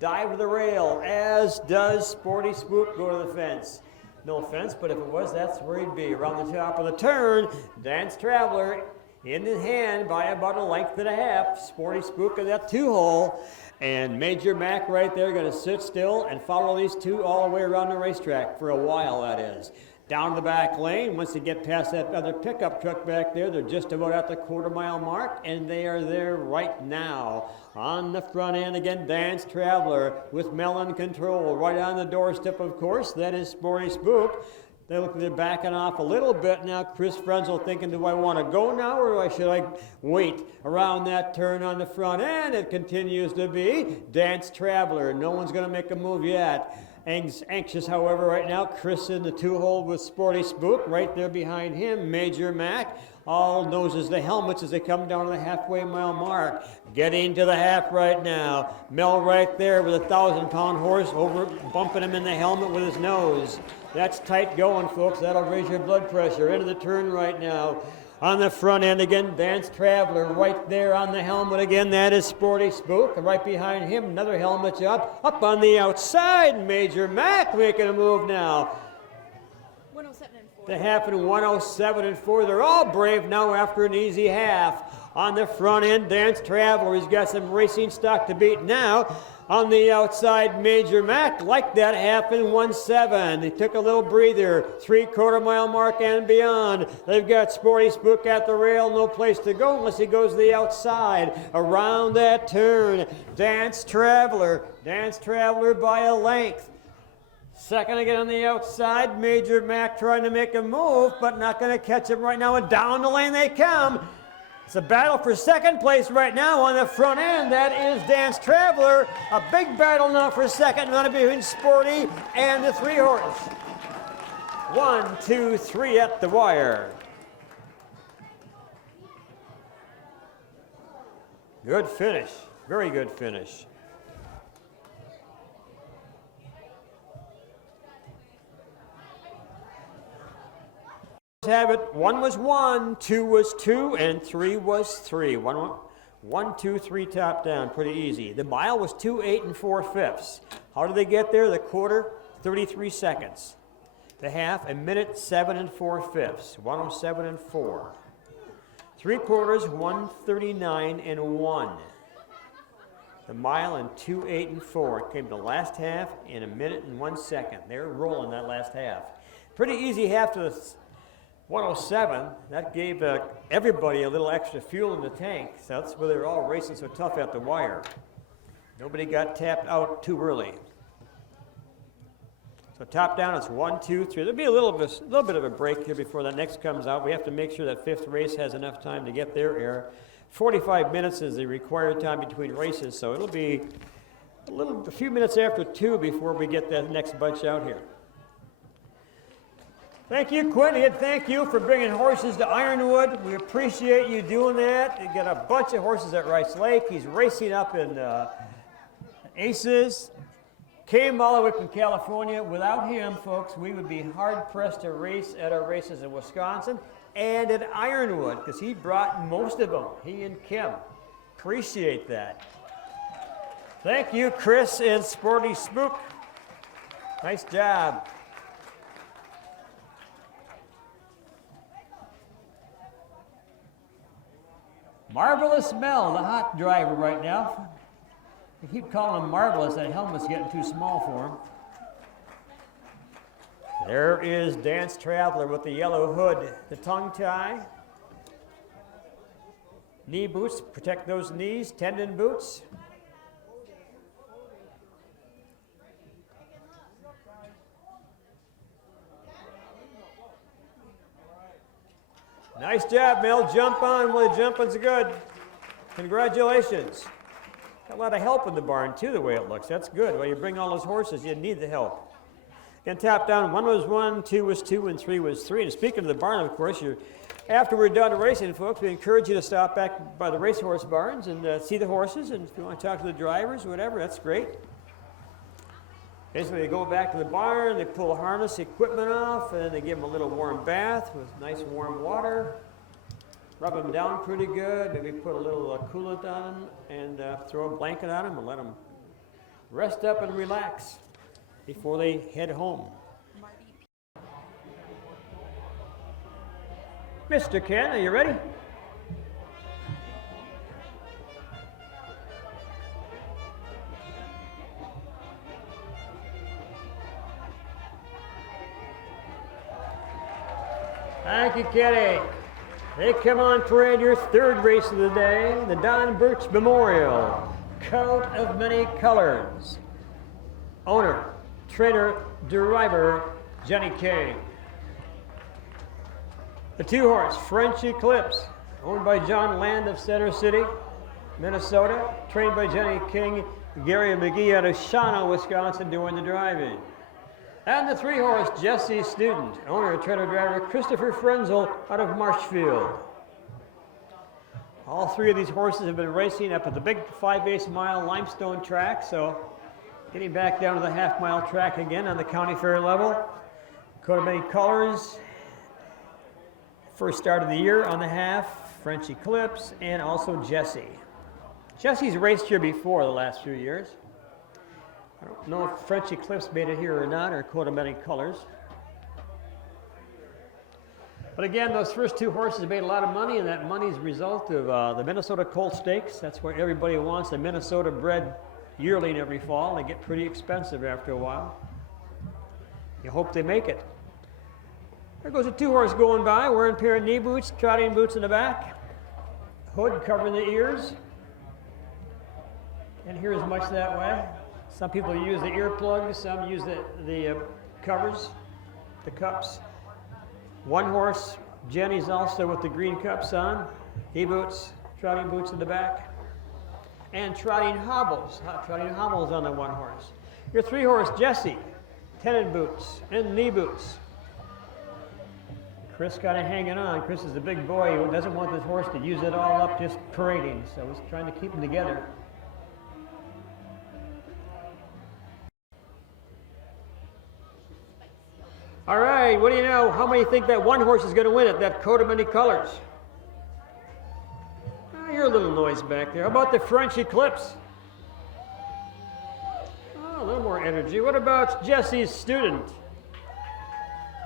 dive to the rail, as does Sporty Spook go to the fence. No offense, but if it was, that's where he'd be. Around the top of the turn, Dance Traveler in the hand by about a length and a half. Sporty Spook in that 2-hole. And Major Mac right there going to sit still and follow these two all the way around the racetrack for a while, that is. down the back lane. Once they get past that other pickup truck back there, they're just about at the quarter-mile mark, and they are there right now. On the front end again, Dance Traveler with Melon Control. Right on the doorstep, of course, that is Sporty Spook. They're backing off a little bit now. Chris Frenzel thinking, do I want to go now or should I wait? Around that turn on the front end, it continues to be Dance Traveler. No one's going to make a move yet. Anxious, however, right now. Chris in the two-hole with Sporty Spook. Right there behind him, Major Mac. All noses the helmets as they come down to the halfway mile mark. Getting to the half right now. Mel right there with a 1,000-pound horse over bumping him in the helmet with his nose. That's tight going, folks. That'll raise your blood pressure. Into the turn right now. On the front end again, Dance Traveler right there on the helmet again. That is Sporty Spook. Right behind him, another helmet job. Up on the outside, Major Mac making a move now. 107 and 4. The half in 107 and 4. They're all brave now after an easy half. On the front end, Dance Traveler. He's got some racing stock to beat now. On the outside, Major Mac, like that half in 1-7. He took a little breather, 3/4 mile mark and beyond. They've got Sporty Spook at the rail, no place to go unless he goes to the outside. Around that turn, Dance Traveler by a length. Second again on the outside, Major Mac trying to make a move, but not going to catch him right now, and down the lane they come. It's a battle for second place right now on the front end. That is Dance Traveler. A big battle now for second, not between Sporty and the 3-horse. 1, 2, 3 at the wire. Good finish. Very good finish. Have it. 1 was 1, 2 was 2, and 3 was 3. 1, 2, 3 top down. Pretty easy. The mile was 2, 8 and 4/5. How did they get there? The quarter, 33 seconds. The half, a minute, 7 and 4/5. 107 and 4. 3/4, 139 and 1. The mile in 2, 8 and 4. It came to the last half in a minute and 1 second. They were rolling that last half. Pretty easy half to the 107, that gave everybody a little extra fuel in the tank. So that's why they're all racing so tough at the wire. Nobody got tapped out too early. So top down, it's 1, 2, 3. There'll be a little bit of a break here before the next comes out. We have to make sure that fifth race has enough time to get their air. 45 minutes is the required time between races, so it'll be a few minutes after 2 before we get that next bunch out here. Thank you, Quentin, and thank you for bringing horses to Ironwood. We appreciate you doing that. You got a bunch of horses at Rice Lake. He's racing up in Aces. Came all the way from California. Without him, folks, we would be hard-pressed to race at our races in Wisconsin and at Ironwood, because he brought most of them, he and Kim. Appreciate that. Thank you, Chris and Sporty Spook. Nice job. Marvelous Mel, the hot driver right now. I keep calling him Marvelous. That helmet's getting too small for him. There is Dance Traveler with the yellow hood, the tongue tie. Knee boots, protect those knees, tendon boots. Nice job, Mel. Jump on. Well, the jumping's good. Congratulations. Got a lot of help in the barn, too, the way it looks. That's good. When you bring all those horses, you need the help. And top down, 1 was 1, 2 was 2, and 3 was 3. And speaking of the barn, of course, after we're done racing, folks, we encourage you to stop back by the racehorse barns and see the horses. And if you want to talk to the drivers, whatever, that's great. Basically, they go back to the barn, they pull the harness equipment off, and they give them a little warm bath with nice warm water. Rub them down pretty good, maybe put a little coolant on them, and throw a blanket on them and let them rest up and relax before they head home. Mr. Ken, are you ready? Thank you, Kenny. They come on parade your third race of the day, the Don Birch Memorial, coat of many colors. Owner, trainer, driver, Jenny King. The 2-horse, French Eclipse, owned by John Land of Center City, Minnesota, trained by Jenny King, Gary McGee out of Shawano, Wisconsin, doing the driving. And the 3-horse, Jesse Student, owner and trainer driver Christopher Frenzel out of Marshfield. All 3 of these horses have been racing up at the big 5/8 mile limestone track, so getting back down to the half-mile track again on the county fair level. Coat of many colors. First start of the year on the half, French Eclipse, and also Jesse. Jesse's raced here before the last few years. I don't know if French Eclipse made it here or not, or coat of many colors. But again, those first 2 horses made a lot of money, and that money's a result of the Minnesota Colt Stakes. That's where everybody wants a Minnesota bred yearling every fall. They get pretty expensive after a while. You hope they make it. There goes a 2-horse going by, wearing a pair of knee boots, trotting boots in the back, hood covering the ears. Can't hear as much that way. Some people use the earplugs, some use the covers, the cups. 1 horse, Jenny's also with the green cups on, knee boots, trotting boots in the back, and trotting hobbles on the 1 horse. Your 3-horse, Jesse, tenon boots and knee boots. Chris kind of hanging on. Chris is a big boy who doesn't want this horse to use it all up just parading, so he's trying to keep them together. All right, what do you know? How many think that 1 horse is going to win it, that coat of many colors? Oh, you're a little noise back there. How about the French Eclipse? Oh, a little more energy. What about Jesse's Student?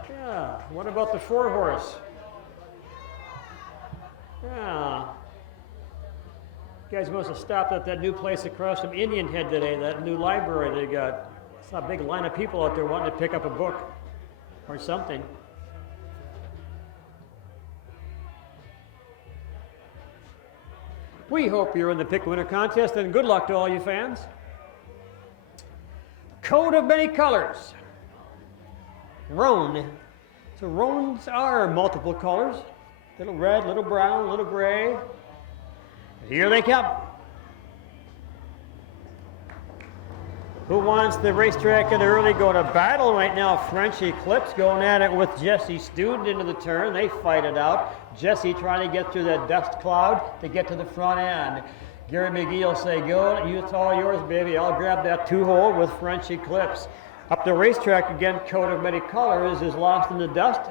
Yeah, what about the 4-horse? Yeah. You guys must have stopped at that new place across from Indian Head today, that new library they got. I saw a big line of people out there wanting to pick up a book or something. We hope you're in the Pick Winner contest, and good luck to all you fans. Coat of many colors. Roan. So roans are multiple colors. Little red, little brown, little gray. Here they come. Who wants the racetrack in the early go to battle right now? French Eclipse going at it with Jesse Student into the turn. They fight it out. Jesse trying to get through that dust cloud to get to the front end. Gary McGee will say, go, it's all yours, baby. I'll grab that 2-hole with French Eclipse. Up the racetrack again, coat of many colors is lost in the dust.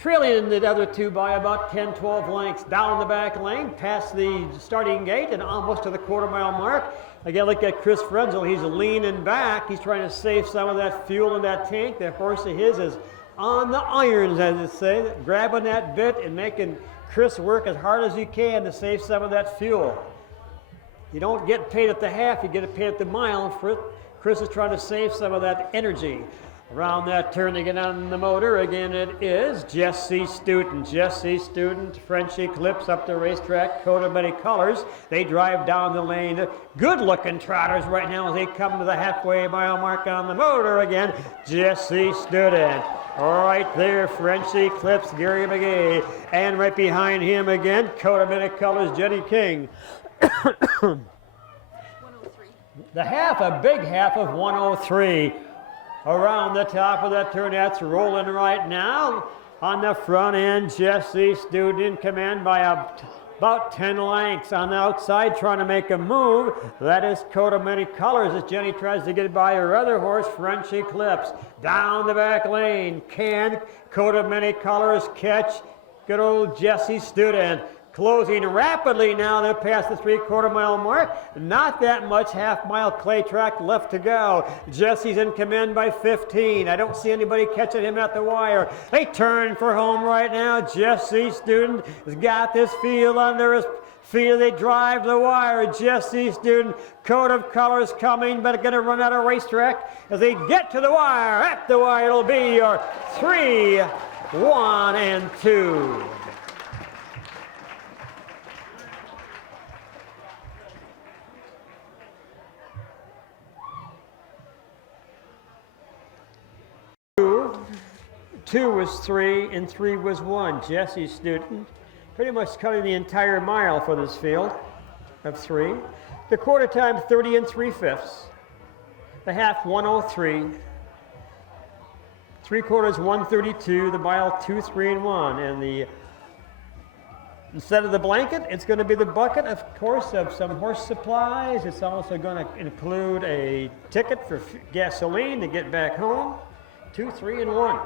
Trailing the other 2 by about 10, 12 lengths. Down the back lane, past the starting gate and almost to the quarter-mile mark. Again, look at Chris Frenzel. He's leaning back. He's trying to save some of that fuel in that tank. That horse of his is on the irons, as they say, grabbing that bit and making Chris work as hard as he can to save some of that fuel. You don't get paid at the half, you get paid at the mile. Chris is trying to save some of that energy. Around that turn to get on the motor, again it is Jesse Student. Jesse Student, French Eclipse up the racetrack, coat of many colors. They drive down the lane. Good looking trotters right now as they come to the halfway mile mark on the motor again. Jesse Student. Right there, French Eclipse, Gary McGee. And right behind him again, coat of many colors, Jenny King. 103. The half, a big half of 103. Around the top of that turn, that's rolling right now. On the front end, Jesse Student in command by about 10 lengths. On the outside, trying to make a move. That is coat of many colors as Jenny tries to get by her other horse, French Eclipse. Down the back lane, can coat of many colors catch good old Jesse Student. Closing rapidly now, they're past the 3/4 mile mark. Not that much half-mile clay track left to go. Jesse's in command by 15. I don't see anybody catching him at the wire. They turn for home right now. Jesse Student has got this field under his feet. They drive the wire. Jesse Student, coat of colors coming, but going to run out of racetrack as they get to the wire. At the wire, it'll be your 3 1 and 2. Two was 3 and 3 was 1. Jesse Student pretty much cutting the entire mile for this field of 3. The quarter time 30 and 3/5. The half 103. 3/4 132. The mile 2, 3 and 1. And the instead of the blanket, it's going to be the bucket, of course, of some horse supplies. It's also going to include a ticket for gasoline to get back home. 2, 3 and 1.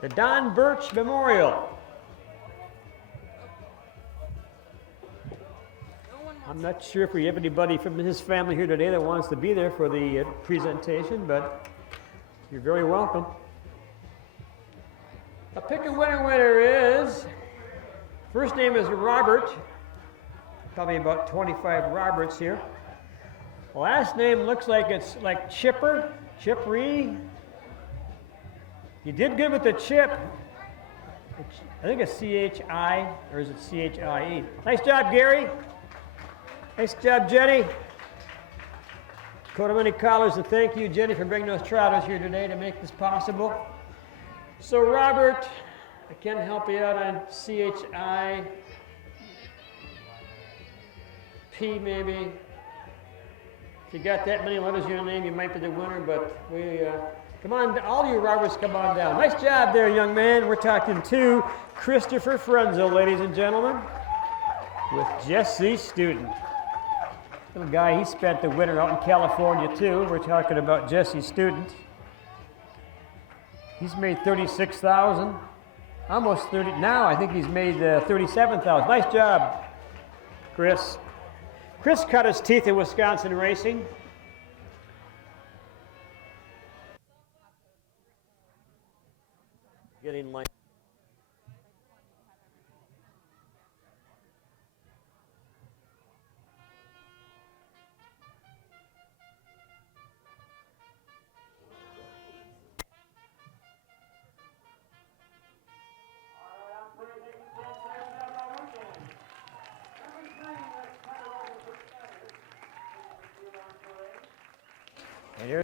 The Don Birch Memorial. I'm not sure if we have anybody from his family here today that wants to be there for the presentation, but you're very welcome. A pick a winner is, first name is Robert, probably about 25 Roberts here. Last name looks like it's like Chippery. You did good with the chip. I think it's C-H-I, or is it C-H-I-E? Nice job, Gary. Nice job, Jenny. Coat of many collars, and thank you, Jenny, for bringing those trotters here today to make this possible. So, Robert, I can help you out on C-H-I-P, maybe. If you got that many letters in your name, you might be the winner, but we, come on, all you Roberts, come on down. Nice job there, young man. We're talking to Christopher Frenzel, ladies and gentlemen, with Jesse Student. Little guy, he spent the winter out in California, too. We're talking about Jesse Student. He's made 36,000, almost 30. Now I think he's made 37,000. Nice job, Chris. Chris cut his teeth in Wisconsin racing. Getting like. And here.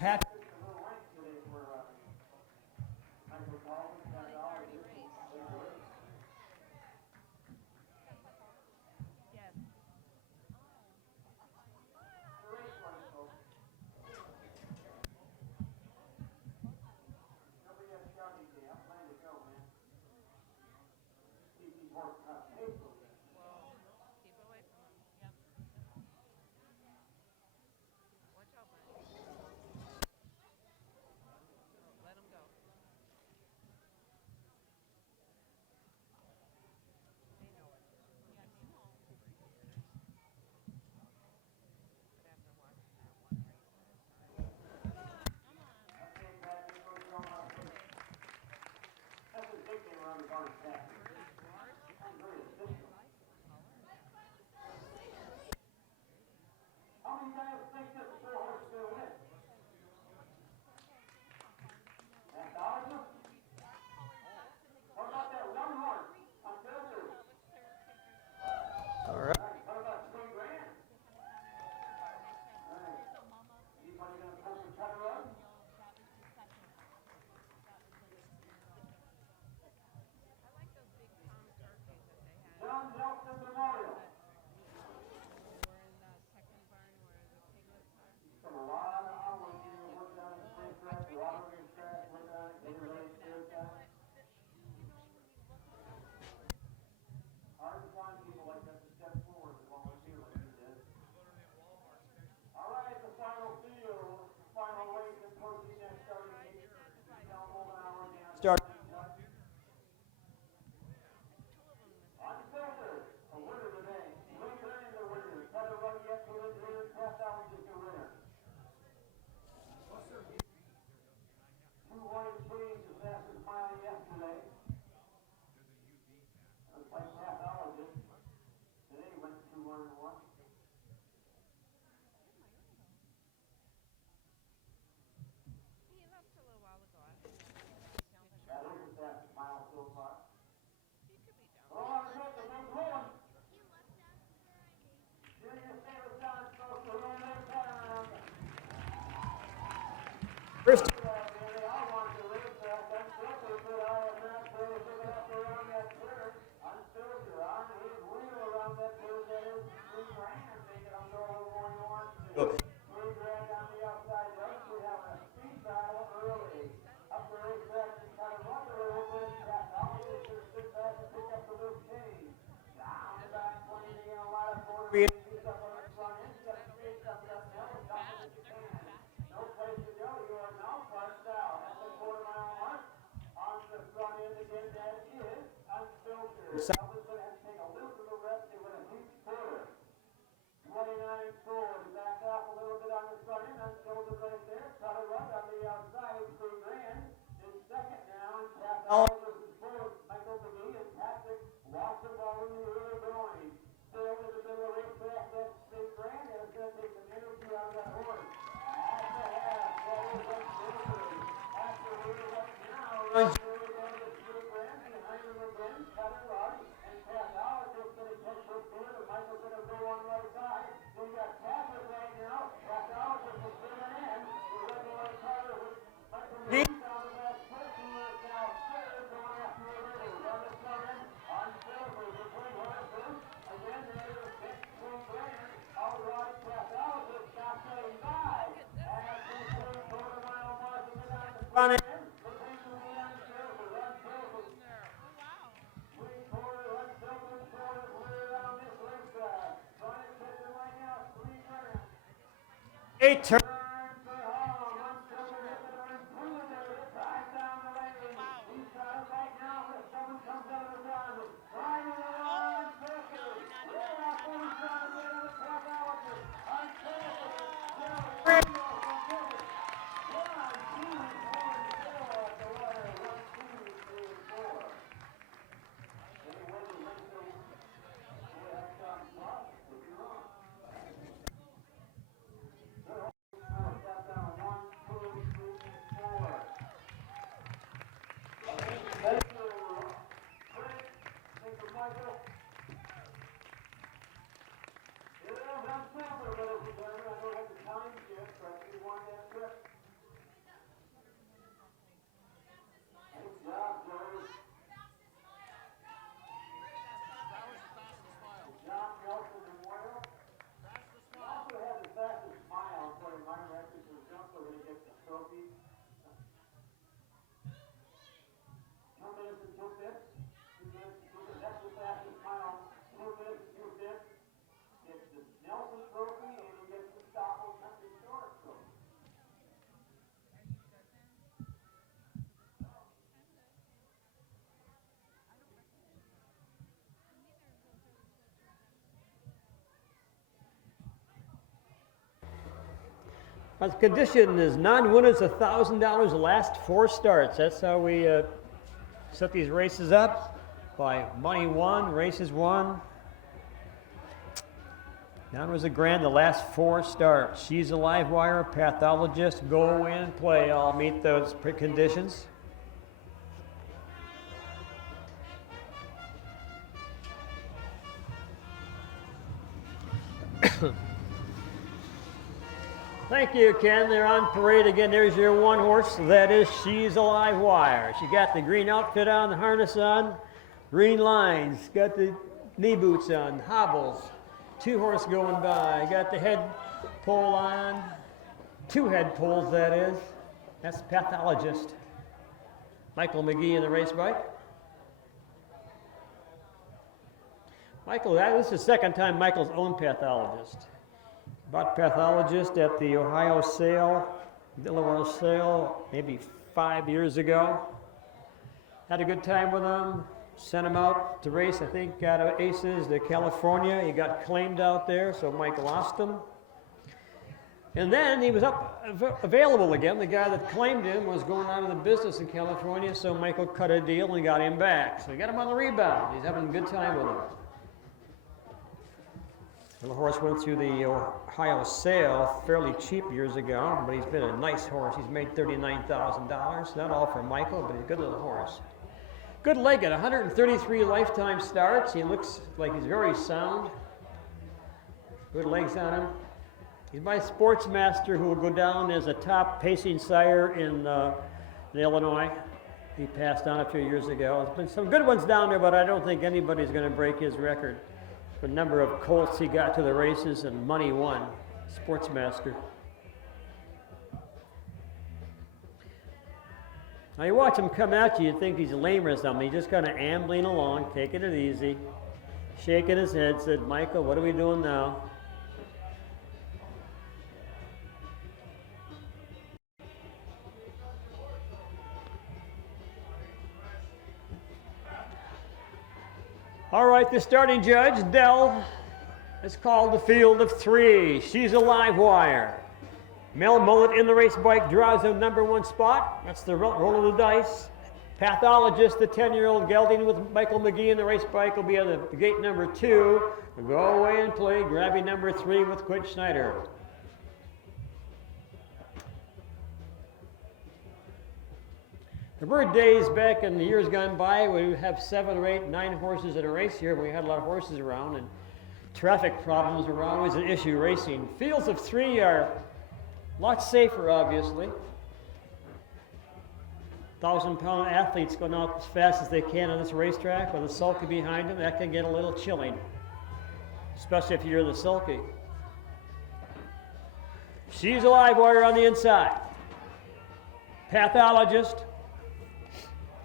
Pat. No place to go. You are now parked out at the quarter-mile mark. On the front end again, that is unfiltered. Salva's going to have to take a little bit of a rest. They went a huge quarter. 29 forward. Back off a little bit on the front end. Unfiltered right there. Cut it right on the outside. 3 grand. In second now. Pathology is fourth. Michael McGee and Patrick lost the ball in the early going. Still in the middle of the racetrack. That's 3 grand. And it's going to take some energy out of that horse. At the half. That is unfiltered. After we're right now. Runs really down to 3 grand. Behind him again. Cut it right. And Pathology is going to catch this good. And Michael's going to go on the right side. We got Patrick right now. Pathology is bringing in. The red and white color with Michael McGee down the back foot. He is now third going after the leaders. On the front end. Unfiltered. Between horses. Again, there is 6 grand. All right. Pathology got 35. As we see quarter-mile marking it on the front end. A turn for home. Drive down the lane. He's got it right now. If someone comes out of the ground, driving around circle. Yeah, he's trying to get on the Pathology. Unfiltered. The condition is non-winners $1,000 the last 4 starts. That's how we set these races up by money won, races won. Non-winners a grand the last 4 starts. She's a live wire, pathologist, go in, play. All meet those conditions. Thank you, Ken. They're on parade again. There's your 1 horse. That is She's a Live Wire. She got the green outfit on, the harness on, green lines, got the knee boots on, hobbles. 2 horse going by. Got the head pole on. 2 head poles, that is. That's pathologist. Michael McGee in the race bike. Michael, this is the second time Michael's owned pathologist. Bought pathologist at the Ohio sale, Delaware sale, maybe 5 years ago. Had a good time with him. Sent him out to race, I think, out of Aces to California. He got claimed out there, so Mike lost him. And then he was available again. The guy that claimed him was going out of the business in California, so Michael cut a deal and got him back. So he got him on the rebound. He's having a good time with him. The horse went through the Ohio sale fairly cheap years ago, but he's been a nice horse. He's made $39,000. Not all for Michael, but he's a good little horse. Good leg at 133 lifetime starts. He looks like he's very sound. Good legs on him. He's my sportsmaster who will go down as a top pacing sire in Illinois. He passed on a few years ago. There's been some good ones down there, but I don't think anybody's going to break his record. The number of colts he got to the races and money won. Sportsmaster. Now you watch him come at you, you'd think he's lame or something. He's just kind of ambling along, taking it easy. shaking his head, said, Michael, what are we doing now? All right, the starting judge, Dell, is called the field of three. She's a live wire. Mel Mullet in the race bike draws the number one spot. That's the roll of the dice. Pathologist, the 10-year-old gelding with Michael McGee in the race bike, will be at the gate number 2. Go away and play, grabbing number 3 with Quint Schneider. The bird days back in the years gone by, we would have 7 or 8, 9 horses in a race here. We had a lot of horses around, and traffic problems were always an issue racing. Fields of 3 are a lot safer, obviously. 1,000-pound athletes going out as fast as they can on this racetrack with a sulky behind them, that can get a little chilling, especially if you're the sulky. She's a live wire on the inside. Pathologist,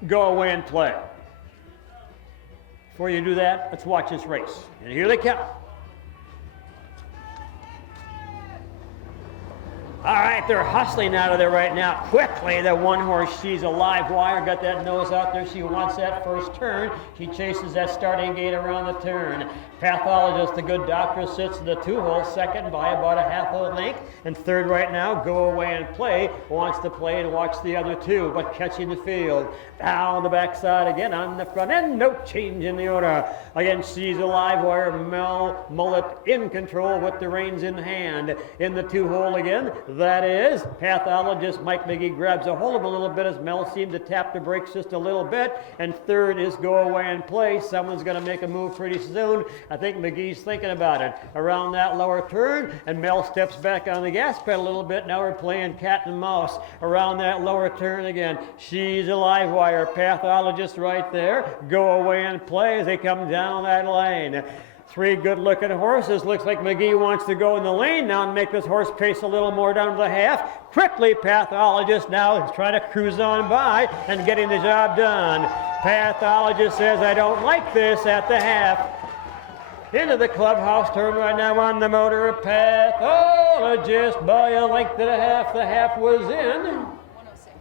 go away and play. Before you do that, let's watch this race. And here they come. All right, they're hustling out of there right now. Quickly, the one horse, she's a live wire, got that nose out there. She wants that first turn. She chases that starting gate around the turn. Pathologist, the good doctor, sits in the 2-hole, second by about a half-hole length. And third right now, go away and play. Wants to play and watch the other 2, but catching the field. Down the backside again on the front end. No change in the order. Again, she's a live wire. Mel Mullet in control with the reins in hand. In the 2-hole again. That is, pathologist Mike McGee grabs a hold of a little bit as Mel seemed to tap the brakes just a little bit. And third is go away and play. Someone's going to make a move pretty soon. I think McGee's thinking about it. Around that lower turn, and Mel steps back on the gas pedal a little bit. Now we're playing cat and mouse. Around that lower turn again. She's a live wire. Pathologist right there. Go away and play as they come down that lane. 3 good-looking horses. Looks like McGee wants to go in the lane now and make this horse pace a little more down to the half. Quickly, Pathologist now is trying to cruise on by and getting the job done. Pathologist says, I don't like this at the half. Into the clubhouse turn right now on the motor. Pathologist by a length and a half. The half was in. 106.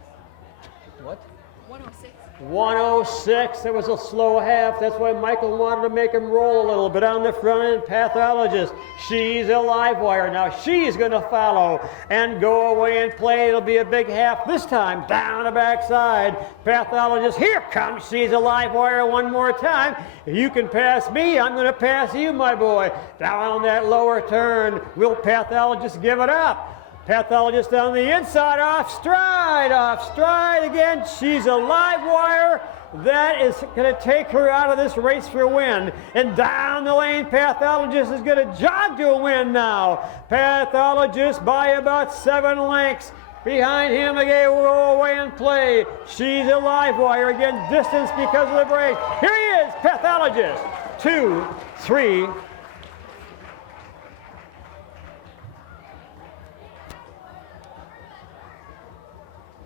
What? 106. 106. It was a slow half. That's why Michael wanted to make him roll a little bit on the front end. Pathologist. She's a live wire. Now she's going to follow and go away and play. It'll be a big half this time. Down the backside. Pathologist. Here comes. She's a live wire one more time. If you can pass me, I'm going to pass you, my boy. Down that lower turn. Will Pathologist give it up? Pathologist on the inside, off stride again. She's a live wire. That is going to take her out of this race for a win. And down the lane, Pathologist is going to jog to a win now. Pathologist by about 7 lengths. Behind him, they go away and play. She's a live wire. Again, distance because of the break. Here he is, Pathologist. 2, 3.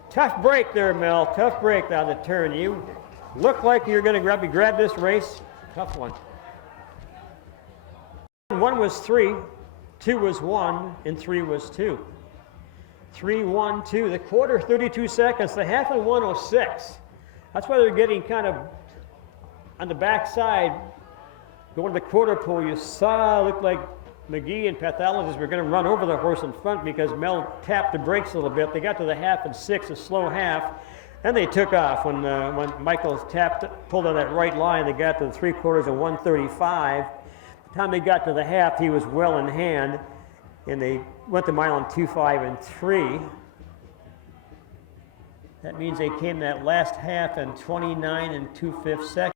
Tough break there, Mel. Tough break down the turn. You look like you're going to grab this race. Tough one. 1 was 3, 2 was 1, and 3 was 2. 3, 1, 2. The quarter, 32 seconds. The half in 106. That's why they're getting kind of on the backside. Going to the quarter pole, you saw, looked like McGee and Pathologist were going to run over the horse in front because Mel tapped the brakes a little bit. They got to the half in 6, a slow half, and they took off. When Michaels pulled on that right line, they got to the 3/4 of 135. By the time they got to the half, he was well in hand, and they went the mile in 2:5 and 3. That means they came that last half in 29 and 2/5 seconds.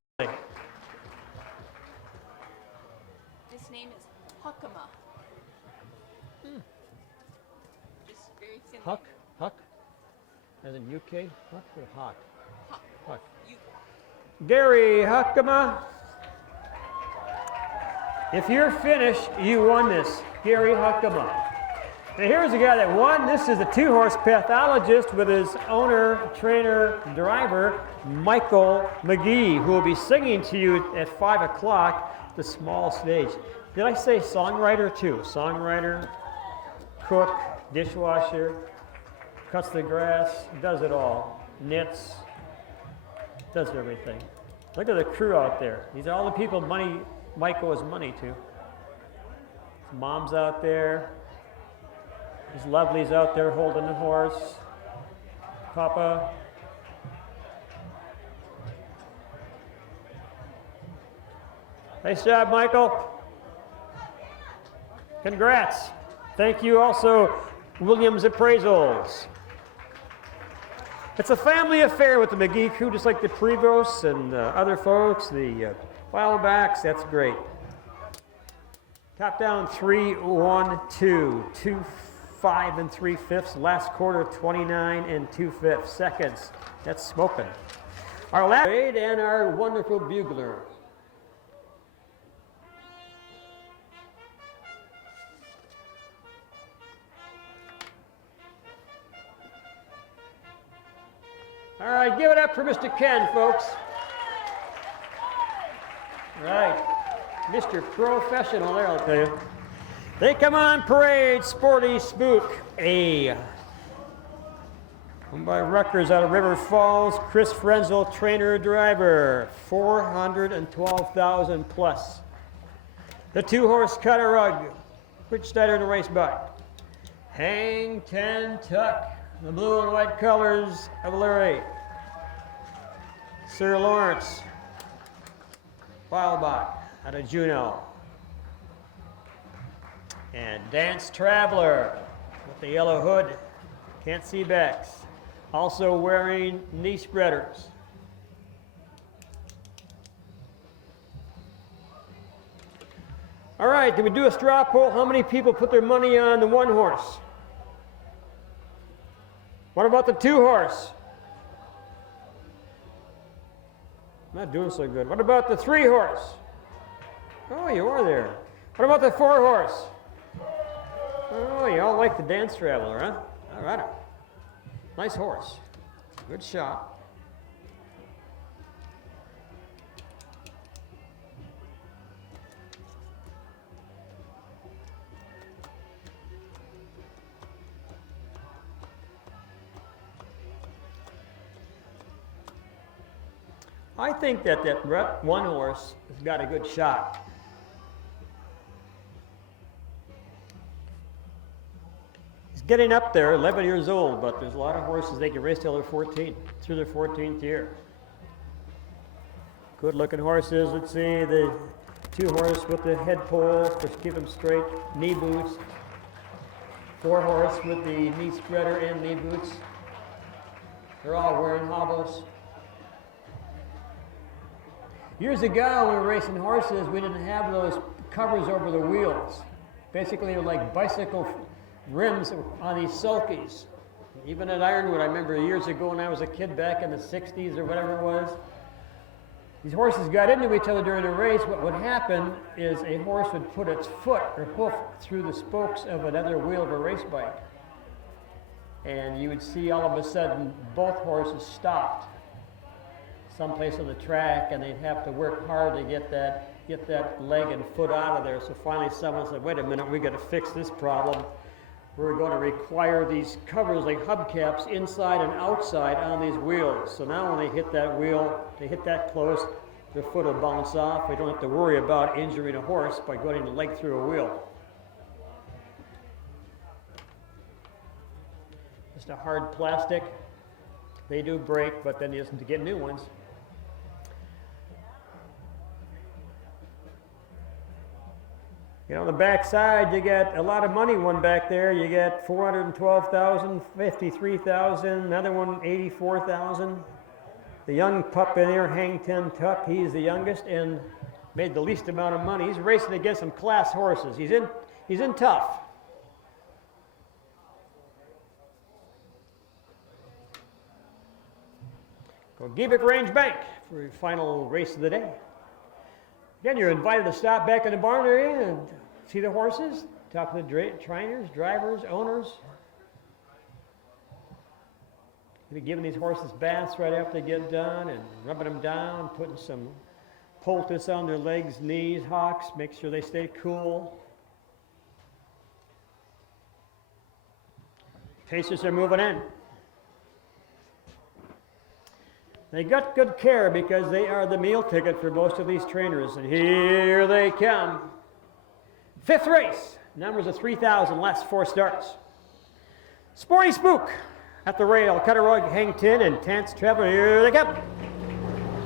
His name is Huckama. Just very simple. Huck? As in UK? Huck or Hawk? Huck. You. Gary Huckama. If you're finished, you won this. Gary Huckama. Now here's a guy that won. This is a 2-horse Pathologist with his owner, trainer, driver, Michael McGee, who will be singing to you at 5 o'clock. the small stage. Did I say songwriter too? Songwriter, cook, dishwasher, cuts the grass, does it all. Knits, does everything. Look at the crew out there. These are all the people Mike owes money to. His mom's out there. His lovely's out there holding the horse. Papa. Nice job, Michael. Congrats. Thank you also, Williams Appraisals. It's a family affair with the McGee crew, just like the Prevost and other folks, the Wildbacks. That's great. Top down 3, 1, 2, 2, 5 and 3/5. Last quarter 29 and 2/5 seconds. That's smoking. Our last grade and our wonderful bugler. All right, give it up for Mr. Ken, folks. All right, Mr. Professional there, I'll tell you. They come on parade, Sporty Spook A. Owned by Rutgers out of River Falls, Chris Frenzel, trainer driver, 412,000 plus. The 2-horse Cutter Rug, Rich Snyder in the race bike. Hang 10 Tuck, the blue and white colors of Larry. Sir Lawrence, Wildbach out of Juneau. And Dance Traveler with the yellow hood, can't see backs. Also wearing knee spreaders. All right, did we do a straw poll? How many people put their money on the 1-horse? What about the 2-horse? Not doing so good. What about the 3-horse? Oh, you are there. What about the 4-horse? Oh, you all like the Dance Traveler, huh? All right. Nice horse. Good shot. I think that 1-horse has got a good shot. He's getting up there, 11 years old, but there's a lot of horses they can race till they're 14, through their 14th year. Good looking horses. Let's see, the 2-horse with the head pole, just keep them straight, knee boots. 4-horse with the knee spreader and knee boots. They're all wearing hobbles. Years ago, when we were racing horses, we didn't have those covers over the wheels. Basically, they were like bicycle rims on these sulkies. Even at Ironwood, I remember years ago when I was a kid back in the 60s or whatever it was, these horses got into each other during a race. What would happen is a horse would put its foot or hoof through the spokes of another wheel of a race bike. And you would see all of a sudden both horses stopped someplace on the track, and they'd have to work hard to get that leg and foot out of there. So finally someone said, wait a minute, we got to fix this problem. We're going to require these covers like hubcaps inside and outside on these wheels. So now when they hit that wheel, they hit that close, their foot will bounce off. We don't have to worry about injuring a horse by going the leg through a wheel. Just a hard plastic. They do break, but then you have to get new ones. You know, on the back side, you get a lot of money one back there. You get 412,000, 53,000, another one 84,000. The young pup in there, Hang 10 Tuck, he's the youngest and made the least amount of money. He's racing against some class horses. He's in tough. Gogebic Range Bank for your final race of the day. Again, you're invited to stop back in the barn area and see the horses, talk to the trainers, drivers, owners. You'll be giving these horses baths right after they get done and rubbing them down, putting some poultice on their legs, knees, hocks. Make sure they stay cool. Pacers are moving in. They got good care because they are the meal ticket for most of these trainers. And here they come. Fifth race. Numbers of 3,000, last 4 starts. Sporty Spook at the rail. Cutter-Rug, Hang 10, and Dance Traveler. Here they come.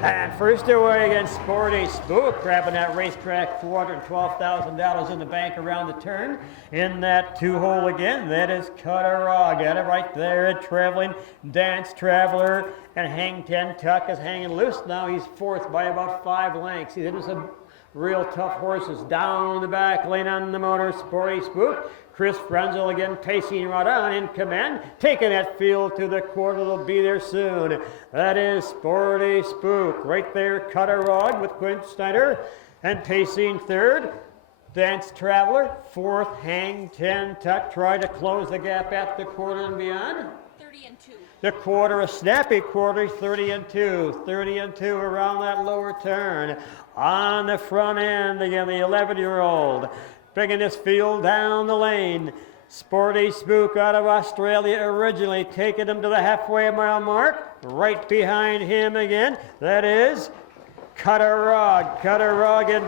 And first away against Sporty Spook, grabbing that racetrack, $412,000 in the bank around the turn. In that 2-hole again, that is Cutter-Rug. Got it right there at Traveling Dance Traveler. And Hang 10 Tuck is hanging loose. Now he's 4th by about 5 lengths. He's into some real tough horses. Down the back lane on the motor, Sporty Spook. Chris Frenzel again pacing right on in command, taking that field to the quarter. They'll be there soon. That is Sporty Spook. Right there, Cutter-Rug with Quint Snyder. And pacing 3rd, Dance Traveler. 4th, Hang 10 Tuck. Try to close the gap at the quarter and beyond. 30 and 2. The quarter, a snappy quarter, 30 and 2. 30 and 2 around that lower turn. On the front end, again, the 11-year-old. Bringing this field down the lane. Sporty Spook out of Australia originally, taking him to the halfway mile mark. Right behind him again, that is Cutter-Rug. Cutter-Rug and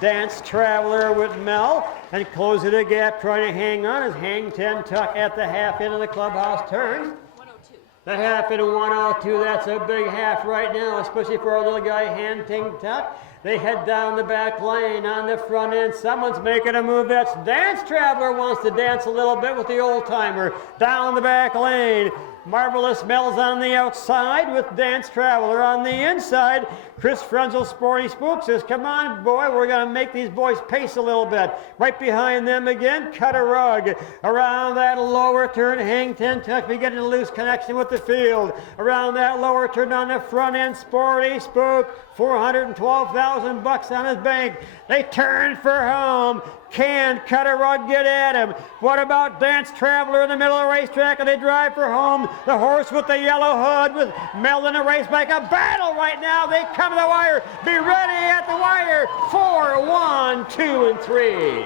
Dance Traveler with Mel. And closing the gap, trying to hang on is Hang 10 Tuck at the half end of the clubhouse turn. 102. The half in 102, that's a big half right now, especially for our little guy, Hang 10 Tuck. They head down the back lane on the front end. Someone's making a move. That's Dance Traveler wants to dance a little bit with the old timer. Down the back lane. Marvelous Mel's on the outside with Dance Traveler on the inside. Chris Frenzel, Sporty Spook says, come on, boy, we're going to make these boys pace a little bit. Right behind them again, Cutter-Rug. Around that lower turn, Hang 10 Tuck beginning to lose connection with the field. Around that lower turn on the front end, Sporty Spook, $412,000 on his bank. They turn for home. Can Cutter-Rug get at him? What about Dance Traveler in the middle of the racetrack, and they drive for home? The horse with the yellow hood with Mel in the race back. A battle right now. They come to the wire. Be ready at the wire. 4, 1, 2, and 3.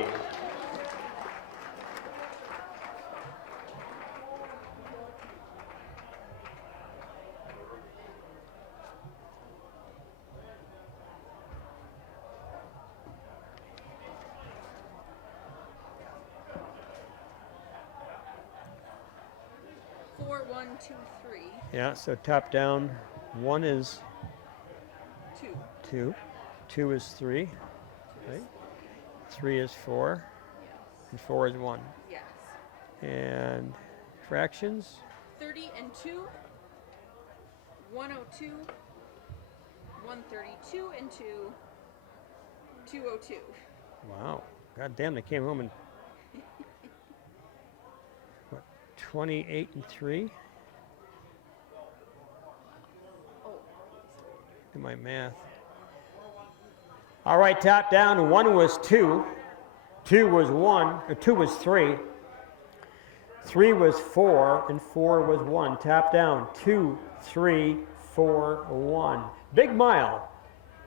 Yeah, so top down, 1 is 2. 2 is 3. Right? 3 is 4. Yes. And 4 is 1. Yes. And fractions? 30 and 2. 102. 132 and 2. 202. Wow. God damn, they came home in what, 28 and 3? Do my math. All right, top down. 1 was 2. 2 was 1. Or 2 was 3. 3 was 4, and 4 was 1. Top down. 2, 3, 4, 1. Big mile.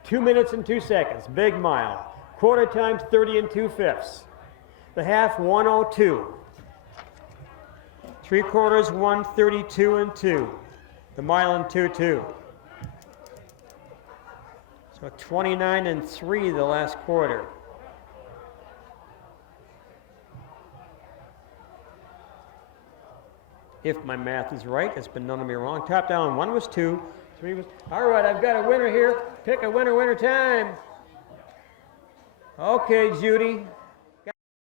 2 minutes and 2 seconds. Big mile. Quarter times 30 and 2/5. The half 102. 3/4 132 and 2. The mile and 2-2. So 29 and 3 the last quarter. If my math is right, it's been none of me wrong. Top down, 1 was 2, 3 was... All right, I've got a winner here. Pick a winner, winner time. Okay, Judy.